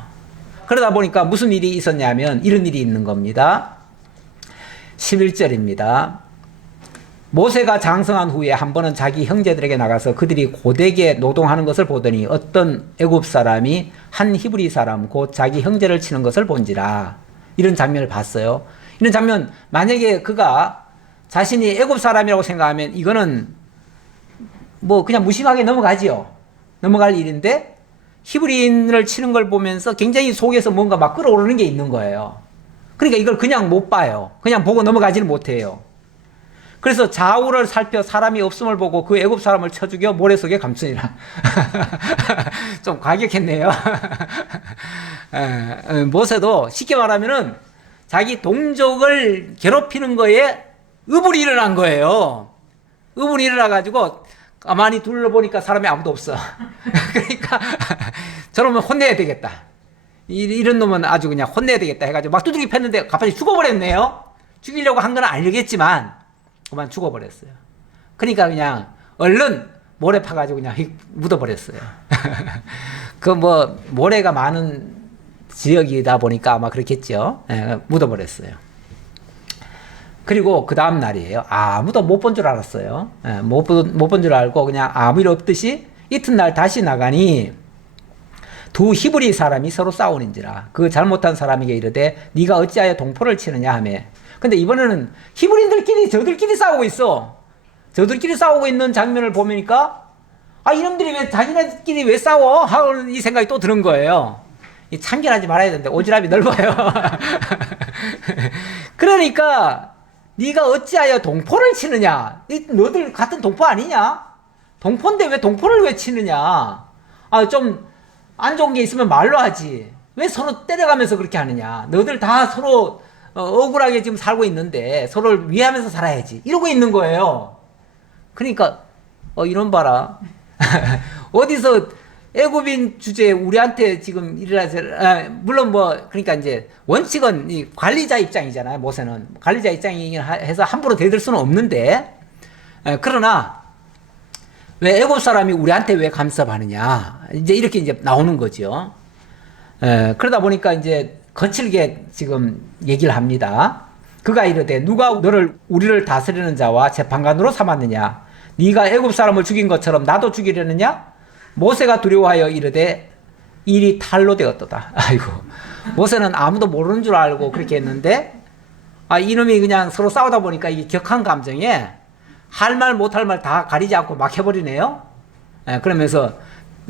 그러다 보니까 무슨 일이 있었냐면 이런 일이 있는 겁니다. 11절입니다. 모세가 장성한 후에 한 번은 자기 형제들에게 나가서 그들이 고되게 노동하는 것을 보더니 어떤 애굽 사람이 한 히브리 사람 곧 자기 형제를 치는 것을 본지라. 이런 장면을 봤어요. 이런 장면, 만약에 그가 자신이 애굽 사람이라고 생각하면 이거는 뭐 그냥 무심하게 넘어가지요. 넘어갈 일인데 히브리인을 치는 걸 보면서 굉장히 속에서 뭔가 막 끓어오르는 게 있는 거예요. 그러니까 이걸 그냥 못 봐요. 그냥 보고 넘어가지는 못해요. 그래서 좌우를 살펴 사람이 없음을 보고 그 애굽 사람을 쳐 죽여 모래 속에 감추니라. 좀 과격했네요. 모세도 쉽게 말하면은 자기 동족을 괴롭히는 거에 의불이 일어난 거예요. 의불이 일어나가지고 가만히 둘러보니까 사람이 아무도 없어. 그러니까 저러면 혼내야 되겠다. 이런 놈은 아주 그냥 혼내야 되겠다 해가지고 막 두들기 팼는데 갑자기 죽어버렸네요. 죽이려고 한 건 아니겠지만 그만 죽어버렸어요. 그러니까 그냥 얼른 모래 파가지고 그냥 묻어버렸어요. 그 뭐 모래가 많은 지역이다 보니까 아마 그렇겠죠. 예, 묻어버렸어요. 그리고 그 다음 날이에요. 아무도 못 본 줄 알았어요. 예, 못 본 줄 알고 그냥 아무 일 없듯이 이튿날 다시 나가니 두 히브리 사람이 서로 싸우는지라. 그 잘못한 사람에게 이르되 네가 어찌하여 동포를 치느냐 하며. 근데 이번에는 히브리인들끼리 저들끼리 싸우고 있어. 저들끼리 싸우고 있는 장면을 보니까 아, 이놈들이 왜 자기네끼리 왜 싸워? 하는 이 생각이 또 드는 거예요. 이 참견하지 말아야 되는데 오지랖이 넓어요. 그러니까 네가 어찌하여 동포를 치느냐? 너들 같은 동포 아니냐? 동포인데 왜 동포를 왜 치느냐? 아, 좀 안 좋은 게 있으면 말로 하지. 왜 서로 때려가면서 그렇게 하느냐? 너들 다 서로 억울하게 지금 살고 있는데 서로를 위하면서 살아야지. 이러고 있는 거예요. 그러니까 이런 봐라. 어디서 애굽인 주제에 우리한테 지금 물론 뭐 그러니까 이제 원칙은 이 관리자 입장이잖아요. 모세는 관리자 입장이긴 해서 함부로 대들 수는 없는데 그러나 왜 애굽 사람이 우리한테 왜 간섭하느냐 이제 이렇게 이제 나오는 거죠. 그러다 보니까 이제 거칠게 지금 얘기를 합니다. 그가 이르되 누가 너를 우리를 다스리는 자와 재판관으로 삼았느냐? 네가 애굽 사람을 죽인 것처럼 나도 죽이려느냐? 모세가 두려워하여 이르되 일이 탈로 되었도다. 아이고, 모세는 아무도 모르는 줄 알고 그렇게 했는데 아, 이놈이 그냥 서로 싸우다 보니까 이게 격한 감정에 할 말 못할 말 다 가리지 않고 막 해버리네요. 그러면서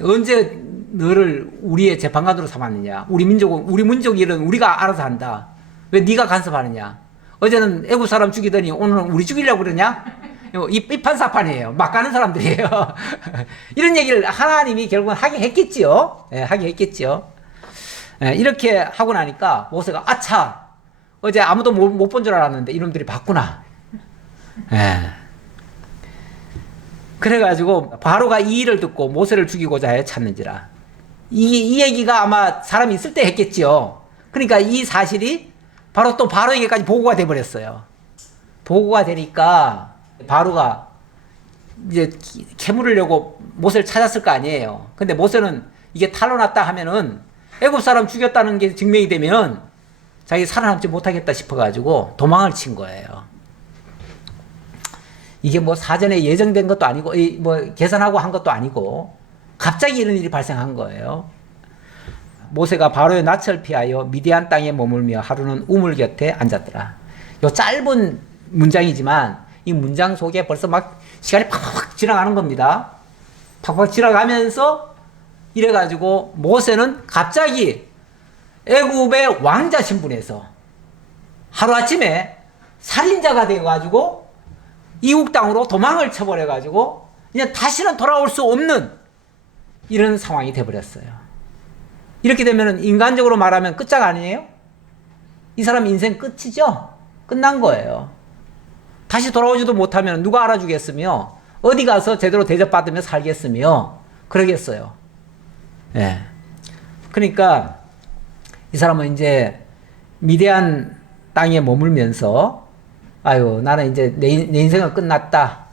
언제 너를 우리의 재판관으로 삼았느냐? 우리 민족 일은 우리가 알아서 한다. 왜 네가 간섭하느냐? 어제는 애굽 사람 죽이더니 오늘은 우리 죽이려고 그러냐? 이 판사판이에요. 막 가는 사람들이에요. 이런 얘기를 하나님이 결국은 하게 했겠지요. 하게 했겠지요. 이렇게 하고 나니까 모세가 아차! 어제 아무도 못 본 줄 알았는데 이놈들이 봤구나. 그래가지고 바로가 이 일을 듣고 모세를 죽이고자 해 찾는지라. 이 얘기가 아마 사람이 있을 때 했겠지요. 그러니까 이 사실이 바로 또 바로에게까지 보고가 돼버렸어요. 보고가 되니까 바로가 이제 캐물으려고 모세를 찾았을 거 아니에요. 근데 모세는 이게 탈로 났다 하면은 애굽 사람 죽였다는 게 증명이 되면 자기 살아남지 못하겠다 싶어가지고 도망을 친 거예요. 이게 뭐 사전에 예정된 것도 아니고 뭐 계산하고 한 것도 아니고 갑자기 이런 일이 발생한 거예요. 모세가 바로의 낯을 피하여 미디안 땅에 머물며 하루는 우물 곁에 앉았더라. 요 짧은 문장이지만 이 문장 속에 벌써 막 시간이 팍 지나가는 겁니다. 팍팍 지나가면서 이래가지고 모세는 갑자기 애굽의 왕자 신분에서 하루아침에 살인자가 되어가지고 이국 땅으로 도망을 쳐버려가지고 그냥 다시는 돌아올 수 없는 이런 상황이 돼버렸어요. 이렇게 되면 인간적으로 말하면 끝장 아니에요? 이 사람 인생 끝이죠? 끝난 거예요. 다시 돌아오지도 못하면 누가 알아주겠으며 어디 가서 제대로 대접받으며 살겠으며 그러겠어요. 예. 그러니까 이 사람은 이제 미디안 땅에 머물면서 아유 나는 이제 내 인생은 끝났다.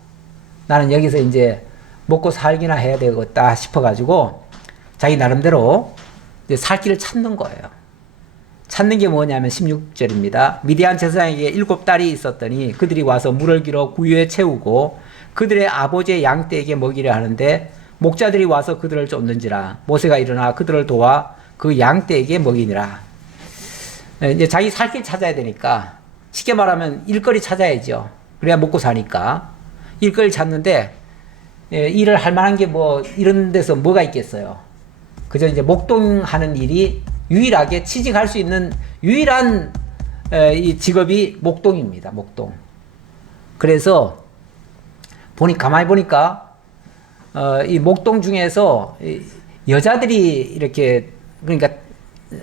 나는 여기서 이제 먹고 살기나 해야 되겠다 싶어가지고 자기 나름대로 이제 살 길을 찾는 거예요. 찾는 게 뭐냐면 16절입니다. 미디안 제사장에게 7딸이 있었더니 그들이 와서 물을 길어 구유에 채우고 그들의 아버지의 양떼에게 먹이려 하는데 목자들이 와서 그들을 쫓는지라 모세가 일어나 그들을 도와 그 양떼에게 먹이니라. 이제 자기 살 길 찾아야 되니까 쉽게 말하면 일거리 찾아야죠. 그래야 먹고 사니까 일거리 찾는데 일을 할 만한 게 뭐 이런 데서 뭐가 있겠어요. 그저 이제 목동하는 일이 유일하게 취직할 수 있는 유일한 이 직업이 목동입니다. 목동. 그래서 가만히 보니까 이 목동 중에서 여자들이 이렇게 그러니까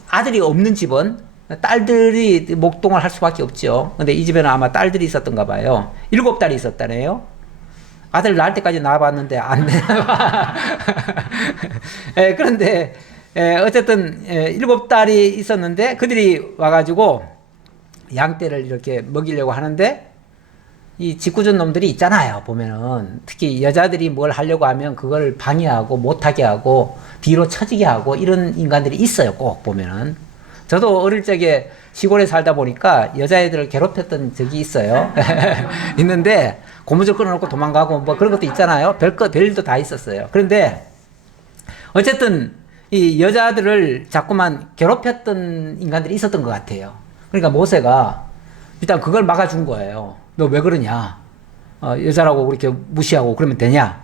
아들이 없는 집은 딸들이 목동을 할 수밖에 없죠. 근데 이 집에는 아마 딸들이 있었던가 봐요. 7딸이 있었다네요. 아들 낳을 때까지 낳아봤는데 안 되나 봐. 그런데 어쨌든 7딸이 있었는데 그들이 와가지고 양떼를 이렇게 먹이려고 하는데 이 짓궂은 놈들이 있잖아요. 보면은 특히 여자들이 뭘 하려고 하면 그걸 방해하고 못하게 하고 뒤로 처지게 하고 이런 인간들이 있어요. 꼭 보면은 저도 어릴 적에 시골에 살다 보니까 여자애들을 괴롭혔던 적이 있어요. 있는데 고무줄 끊어놓고 도망가고 뭐 그런 것도 있잖아요. 별일도 다 있었어요. 그런데 어쨌든 이 여자들을 자꾸만 괴롭혔던 인간들이 있었던 것 같아요. 그러니까 모세가 일단 그걸 막아준 거예요. 너 왜 그러냐? 여자라고 그렇게 무시하고 그러면 되냐?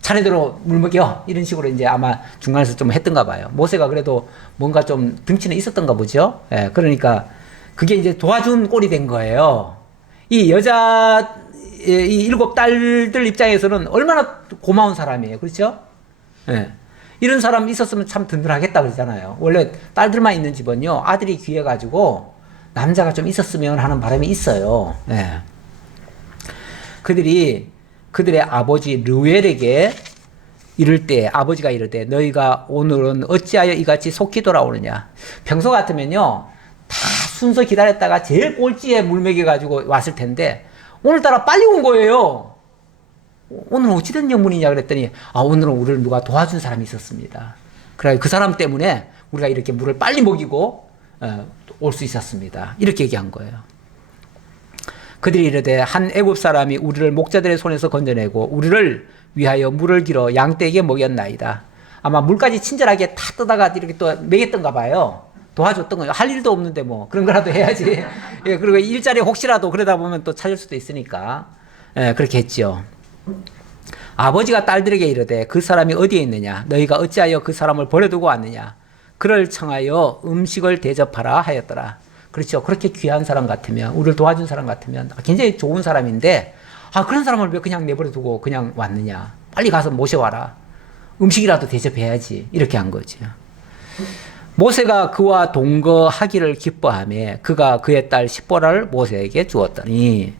차례대로 물 먹여. 이런 식으로 이제 아마 중간에서 좀 했던가 봐요. 모세가 그래도 뭔가 좀 등치는 있었던가 보죠. 예, 그러니까 그게 이제 도와준 꼴이 된 거예요. 이 7딸들 입장에서는 얼마나 고마운 사람이에요. 그렇죠? 예. 이런 사람 있었으면 참 든든하겠다 그러잖아요. 원래 딸들만 있는 집은요, 아들이 귀해가지고 남자가 좀 있었으면 하는 바람이 있어요. 예. 그들의 아버지 르웰에게 아버지가 이를 때 너희가 오늘은 어찌하여 이같이 속히 돌아오느냐. 평소 같으면요 다 순서 기다렸다가 제일 꼴찌에 물 먹여가지고 왔을 텐데 오늘따라 빨리 온 거예요. 오늘은 어찌된 영문이냐 그랬더니 오늘은 우리를 누가 도와준 사람이 있었습니다. 그래 그 사람 때문에 우리가 이렇게 물을 빨리 먹이고 올 수 있었습니다. 이렇게 얘기한 거예요. 그들이 이르되 한 애굽 사람이 우리를 목자들의 손에서 건져내고 우리를 위하여 물을 길어 양떼에게 먹였나이다. 아마 물까지 친절하게 다 떠다가 이렇게 또 먹였던가 봐요. 도와줬던 거예요. 할 일도 없는데 뭐 그런 거라도 해야지. 예, 그리고 일자리 혹시라도 그러다 보면 또 찾을 수도 있으니까 그렇게 했죠. 아버지가 딸들에게 이르되 그 사람이 어디에 있느냐? 너희가 어찌하여 그 사람을 버려두고 왔느냐? 그를 청하여 음식을 대접하라 하였더라. 그렇죠. 그렇게 귀한 사람 같으면, 우리를 도와준 사람 같으면 굉장히 좋은 사람인데, 그런 사람을 왜 그냥 내버려두고 그냥 왔느냐. 빨리 가서 모셔와라. 음식이라도 대접해야지. 이렇게 한 거죠. 모세가 그와 동거하기를 기뻐하며 그가 그의 딸 십보라를 모세에게 주었더니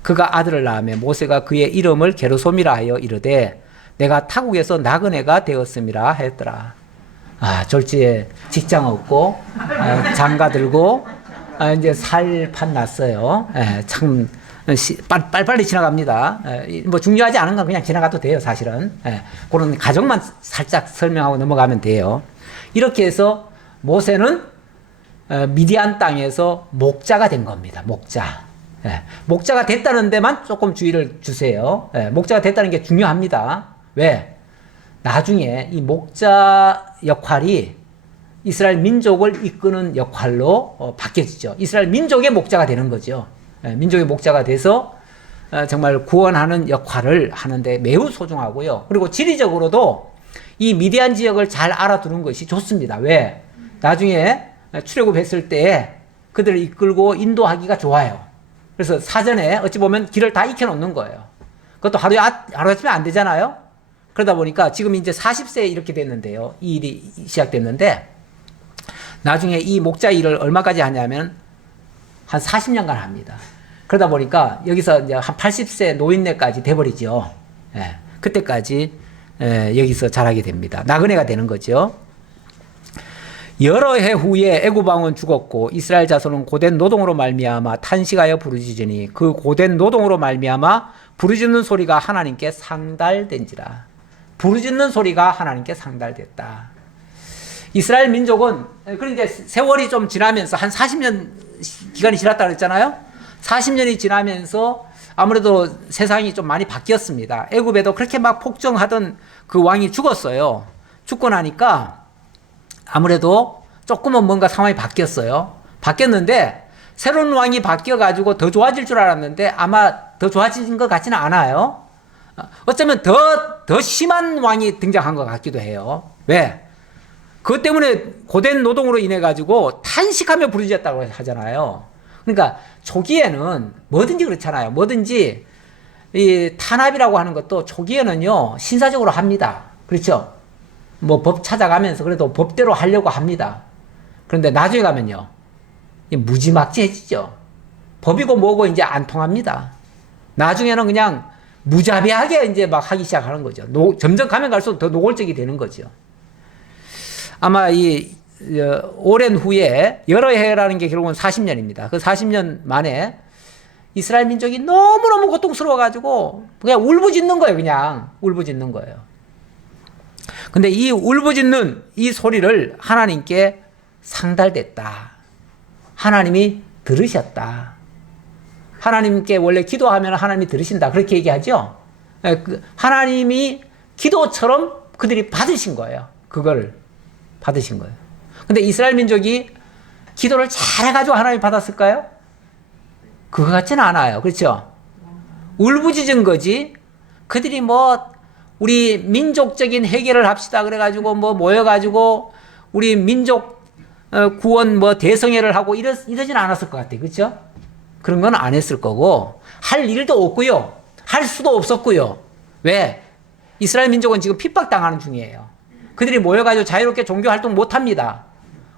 그가 아들을 낳으며 모세가 그의 이름을 게르솜이라 하여 이르되 내가 타국에서 나그네가 되었음이라 했더라. 졸지에 직장 없고 장가 들고 이제 살판 났어요. 참 빨리빨리 지나갑니다. 뭐 중요하지 않은 건 그냥 지나가도 돼요. 사실은 그런 가정만 살짝 설명하고 넘어가면 돼요. 이렇게 해서 모세는 미디안 땅에서 목자가 된 겁니다. 목자가 됐다는 데만 조금 주의를 주세요. 목자가 됐다는 게 중요합니다. 왜? 나중에 이 목자 역할이 이스라엘 민족을 이끄는 역할로 바뀌어지죠. 이스라엘 민족의 목자가 되는 거죠. 민족의 목자가 돼서 정말 구원하는 역할을 하는데 매우 소중하고요. 그리고 지리적으로도 이 미디안 지역을 잘 알아두는 것이 좋습니다. 왜? 나중에 출애굽했을 때 그들을 이끌고 인도하기가 좋아요. 그래서 사전에 어찌 보면 길을 다 익혀놓는 거예요. 그것도 하루아침에 안 되잖아요. 그러다 보니까 지금 이제 40세에 이렇게 됐는데요. 이 일이 시작됐는데 나중에 이 목자 일을 얼마까지 하냐면 한 40년간 합니다. 그러다 보니까 여기서 이제 한 80세 노인네까지 돼버리죠. 예, 그때까지 여기서 자라게 됩니다. 나그네가 되는 거죠. 여러 해 후에 애굽 왕은 죽었고 이스라엘 자손은 고된 노동으로 말미암아 탄식하여 부르짖으니 그 고된 노동으로 말미암아 부르짖는 소리가 하나님께 상달된지라. 부르짖는 소리가 하나님께 상달됐다. 이스라엘 민족은 그런데 세월이 좀 지나면서 한 40년 기간이 지났다고 그랬잖아요. 40년이 지나면서 아무래도 세상이 좀 많이 바뀌었습니다. 애굽에도 그렇게 막 폭정하던 그 왕이 죽었어요. 죽고 나니까 아무래도 조금은 뭔가 상황이 바뀌었어요. 바뀌었는데 새로운 왕이 바뀌어가지고 더 좋아질 줄 알았는데 아마 더 좋아진 것 같지는 않아요. 어쩌면 더 심한 왕이 등장한 것 같기도 해요. 왜? 그것 때문에 고된 노동으로 인해 가지고 탄식하며 부르짖었다고 하잖아요. 그러니까 초기에는 뭐든지 그렇잖아요. 뭐든지 이 탄압이라고 하는 것도 초기에는요 신사적으로 합니다. 그렇죠? 뭐 법 찾아가면서 그래도 법대로 하려고 합니다. 그런데 나중에 가면요 무지막지해지죠. 법이고 뭐고 이제 안 통합니다. 나중에는 그냥 무자비하게 이제 막 하기 시작하는 거죠. 점점 가면 갈수록 더 노골적이 되는 거죠. 아마 이 오랜 후에 여러 해라는 게 결국은 40년입니다. 그 40년 만에 이스라엘 민족이 너무너무 고통스러워가지고 그냥 울부짖는 거예요. 그냥 울부짖는 거예요. 근데 이 울부짖는 이 소리를 하나님께 상달됐다. 하나님이 들으셨다. 하나님께 원래 기도하면 하나님이 들으신다. 그렇게 얘기하죠. 하나님이 기도처럼 그들이 받으신 거예요. 그걸 받으신 거예요. 근데 이스라엘 민족이 기도를 잘해가지고 하나님이 받았을까요? 그거 같지는 않아요. 그렇죠? 울부짖은 거지. 그들이 뭐 우리 민족적인 해결을 합시다 그래가지고 뭐 모여가지고 우리 민족 구원 뭐 대성회를 하고 이러진 않았을 것 같아요. 그렇죠? 그런 건 안 했을 거고 할 일도 없고요. 할 수도 없었고요. 왜? 이스라엘 민족은 지금 핍박당하는 중이에요. 그들이 모여가지고 자유롭게 종교활동 못합니다.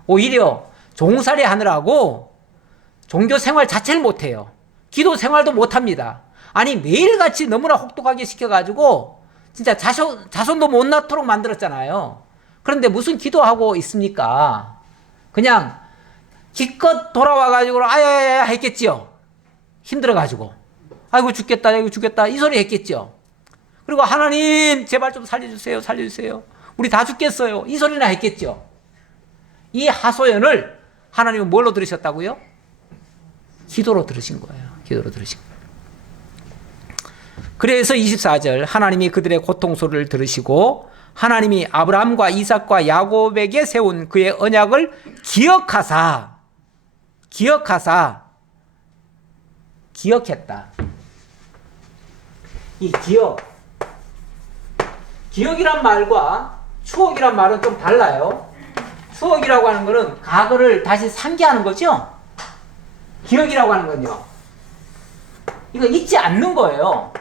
오히려 종살이 하느라고 종교생활 자체를 못해요. 기도생활도 못합니다. 아니 매일같이 너무나 혹독하게 시켜가지고 진짜 자손도 못 낳도록 만들었잖아요. 그런데 무슨 기도하고 있습니까? 그냥 기껏 돌아와가지고 아야야야 했겠지요. 힘들어가지고 아이고 죽겠다 아이고 죽겠다 이 소리 했겠죠. 그리고 하나님 제발 좀 살려주세요 살려주세요 우리 다 죽겠어요 이 소리나 했겠죠. 이 하소연을 하나님은 뭘로 들으셨다고요? 기도로 들으신 거예요. 기도로 들으신 거예요. 그래서 24절 하나님이 그들의 고통 소리를 들으시고 하나님이 아브라함과 이삭과 야곱에게 세운 그의 언약을 기억했다. 이 기억이란 말과 추억이란 말은 좀 달라요. 추억이라고 하는 것은 과거를 다시 상기하는 거죠. 기억이라고 하는 건요. 이거 잊지 않는 거예요.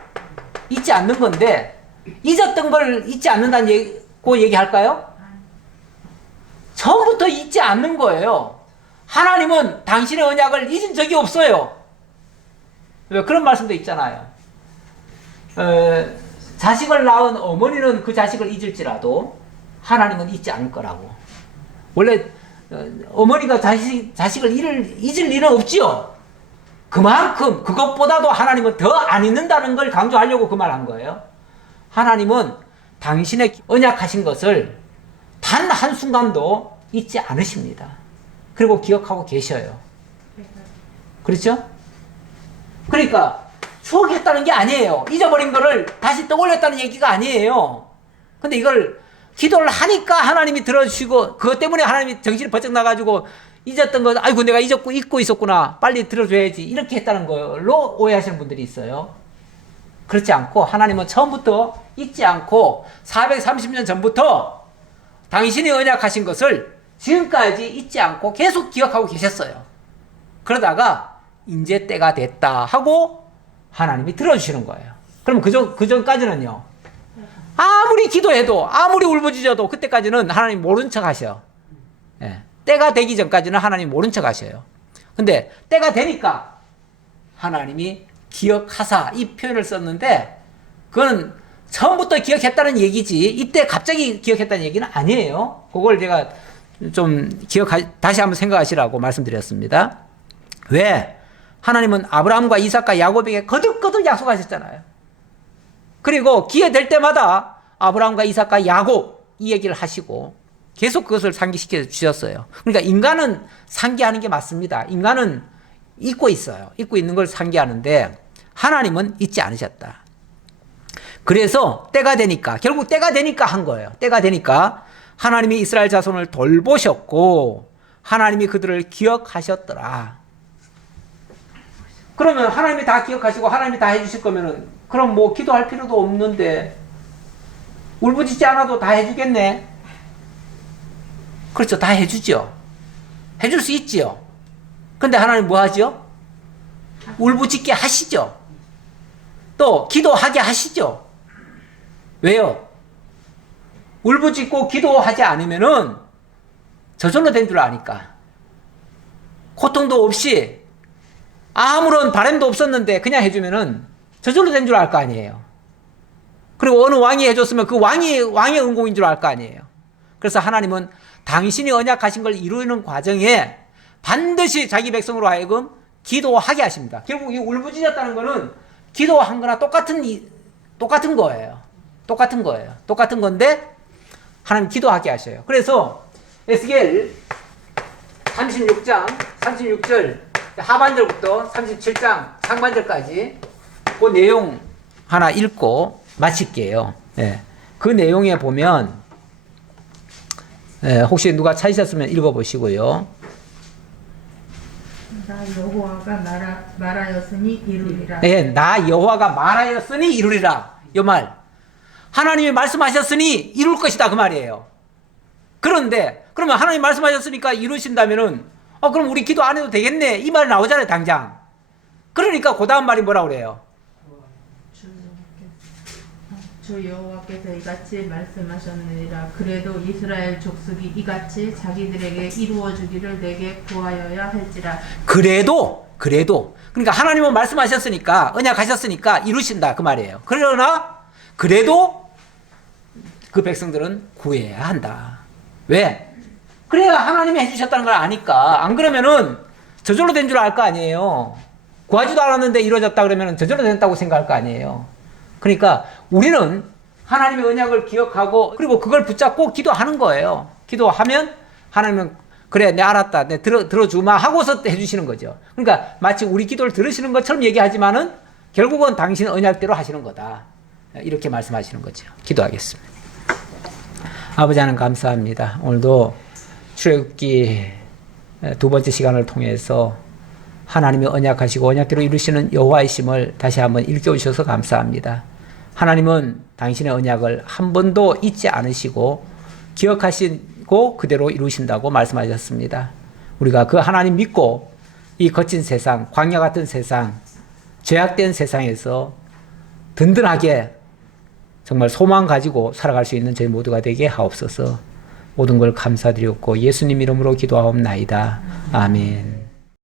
잊지 않는 건데 잊었던 걸 잊지 않는다고 얘기할까요? 처음부터 잊지 않는 거예요. 하나님은 당신의 언약을 잊은 적이 없어요. 왜 그런 말씀도 있잖아요. 자식을 낳은 어머니는 그 자식을 잊을지라도 하나님은 잊지 않을 거라고. 원래 어머니가 자식을 잊을 일은 없지요. 그만큼 그것보다도 하나님은 더 안 잊는다는 걸 강조하려고 그 말 한 거예요. 하나님은 당신의 언약하신 것을 단 한순간도 잊지 않으십니다. 그리고 기억하고 계셔요. 그렇죠? 그러니까 추억했다는 게 아니에요. 잊어버린 거를 다시 떠올렸다는 얘기가 아니에요. 근데 이걸 기도를 하니까 하나님이 들어주시고 그것 때문에 하나님이 정신이 번쩍 나가지고 잊었던 거 아이고 내가 잊고 있었구나 빨리 들어줘야지 이렇게 했다는 걸로 오해하시는 분들이 있어요. 그렇지 않고 하나님은 처음부터 잊지 않고 430년 전부터 당신이 언약하신 것을 지금까지 잊지 않고 계속 기억하고 계셨어요. 그러다가 이제 때가 됐다 하고 하나님이 들어주시는 거예요. 그럼 그 전까지는요, 아무리 기도해도 아무리 울부짖어도 그때까지는 하나님 모른 척 하셔. 예. 때가 되기 전까지는 하나님 모른 척 하셔요. 근데 때가 되니까 하나님이 기억하사 이 표현을 썼는데 그건 처음부터 기억했다는 얘기지 이때 갑자기 기억했다는 얘기는 아니에요. 그걸 제가 좀 다시 한번 생각하시라고 말씀드렸습니다. 왜? 하나님은 아브라함과 이삭과 야곱에게 거듭거듭 약속하셨잖아요. 그리고 기회 될 때마다 아브라함과 이삭과 야곱 이 얘기를 하시고 계속 그것을 상기시켜 주셨어요. 그러니까 인간은 상기하는 게 맞습니다. 인간은 잊고 있어요. 잊고 있는 걸 상기하는데 하나님은 잊지 않으셨다. 그래서 때가 되니까, 결국 때가 되니까 한 거예요. 때가 되니까 하나님이 이스라엘 자손을 돌보셨고 하나님이 그들을 기억하셨더라. 그러면 하나님이 다 기억하시고 하나님이 다 해주실 거면은 그럼 뭐 기도할 필요도 없는데 울부짖지 않아도 다 해주겠네. 그렇죠. 다 해주죠. 해줄 수 있지요. 근데 하나님 뭐 하죠? 울부짖게 하시죠. 또 기도하게 하시죠. 왜요? 울부짖고 기도하지 않으면은 저절로 된 줄 아니까. 고통도 없이 아무런 바람도 없었는데 그냥 해주면은 저절로 된 줄 알 거 아니에요. 그리고 어느 왕이 해줬으면 그 왕의 은공인 줄 알 거 아니에요. 그래서 하나님은 당신이 언약하신 걸 이루는 과정에 반드시 자기 백성으로 하여금 기도하게 하십니다. 결국 이 울부짖었다는 거는 기도한 거나 똑같은 거예요. 똑같은 거예요. 똑같은 건데 하나님 기도하게 하셔요. 그래서 에스겔 36장 36절 하반절부터 37장 상반절까지 그 내용 하나 읽고 마칠게요. 예. 그 내용에 보면 혹시 누가 찾으셨으면 읽어보시고요. 나 여호와가 말하였으니 이루리라. 예, 나 여호와가 말하였으니 이루리라. 이 말. 하나님이 말씀하셨으니 이룰 것이다 그 말이에요. 그런데 그러면 하나님 말씀하셨으니까 이루신다면은 그럼 우리 기도 안 해도 되겠네 이 말 나오잖아요 당장. 그러니까 그 다음 말이 뭐라고 그래요? 주 여호와께서 이같이 말씀하셨느니라. 그래도 이스라엘 족속이 이같이 자기들에게 이루어 주기를 내게 구하여야 할지라. 그래도 그러니까 하나님은 말씀하셨으니까 언약하셨으니까 이루신다 그 말이에요. 그러나 그래도 그 백성들은 구해야 한다. 왜? 그래야 하나님이 해주셨다는 걸 아니까. 안 그러면은 저절로 된 줄 알 거 아니에요. 구하지도 않았는데 이루어졌다 그러면 저절로 됐다고 생각할 거 아니에요. 그러니까 우리는 하나님의 언약을 기억하고 그리고 그걸 붙잡고 기도하는 거예요. 기도하면 하나님은 그래 내 알았다 내 들어주마 하고서 해주시는 거죠. 그러니까 마치 우리 기도를 들으시는 것처럼 얘기하지만은 결국은 당신 언약대로 하시는 거다. 이렇게 말씀하시는 거죠. 기도하겠습니다. 아버지 하나님 감사합니다. 오늘도 출애굽기 두 번째 시간을 통해서 하나님이 언약하시고 언약대로 이루시는 여호와이심을 다시 한번 일깨우셔서 감사합니다. 하나님은 당신의 언약을 한 번도 잊지 않으시고 기억하시고 그대로 이루신다고 말씀하셨습니다. 우리가 그 하나님 믿고 이 거친 세상, 광야 같은 세상, 죄악된 세상에서 든든하게 정말 소망 가지고 살아갈 수 있는 저희 모두가 되게 하옵소서. 모든 걸 감사드렸고 예수님 이름으로 기도하옵나이다. 아멘.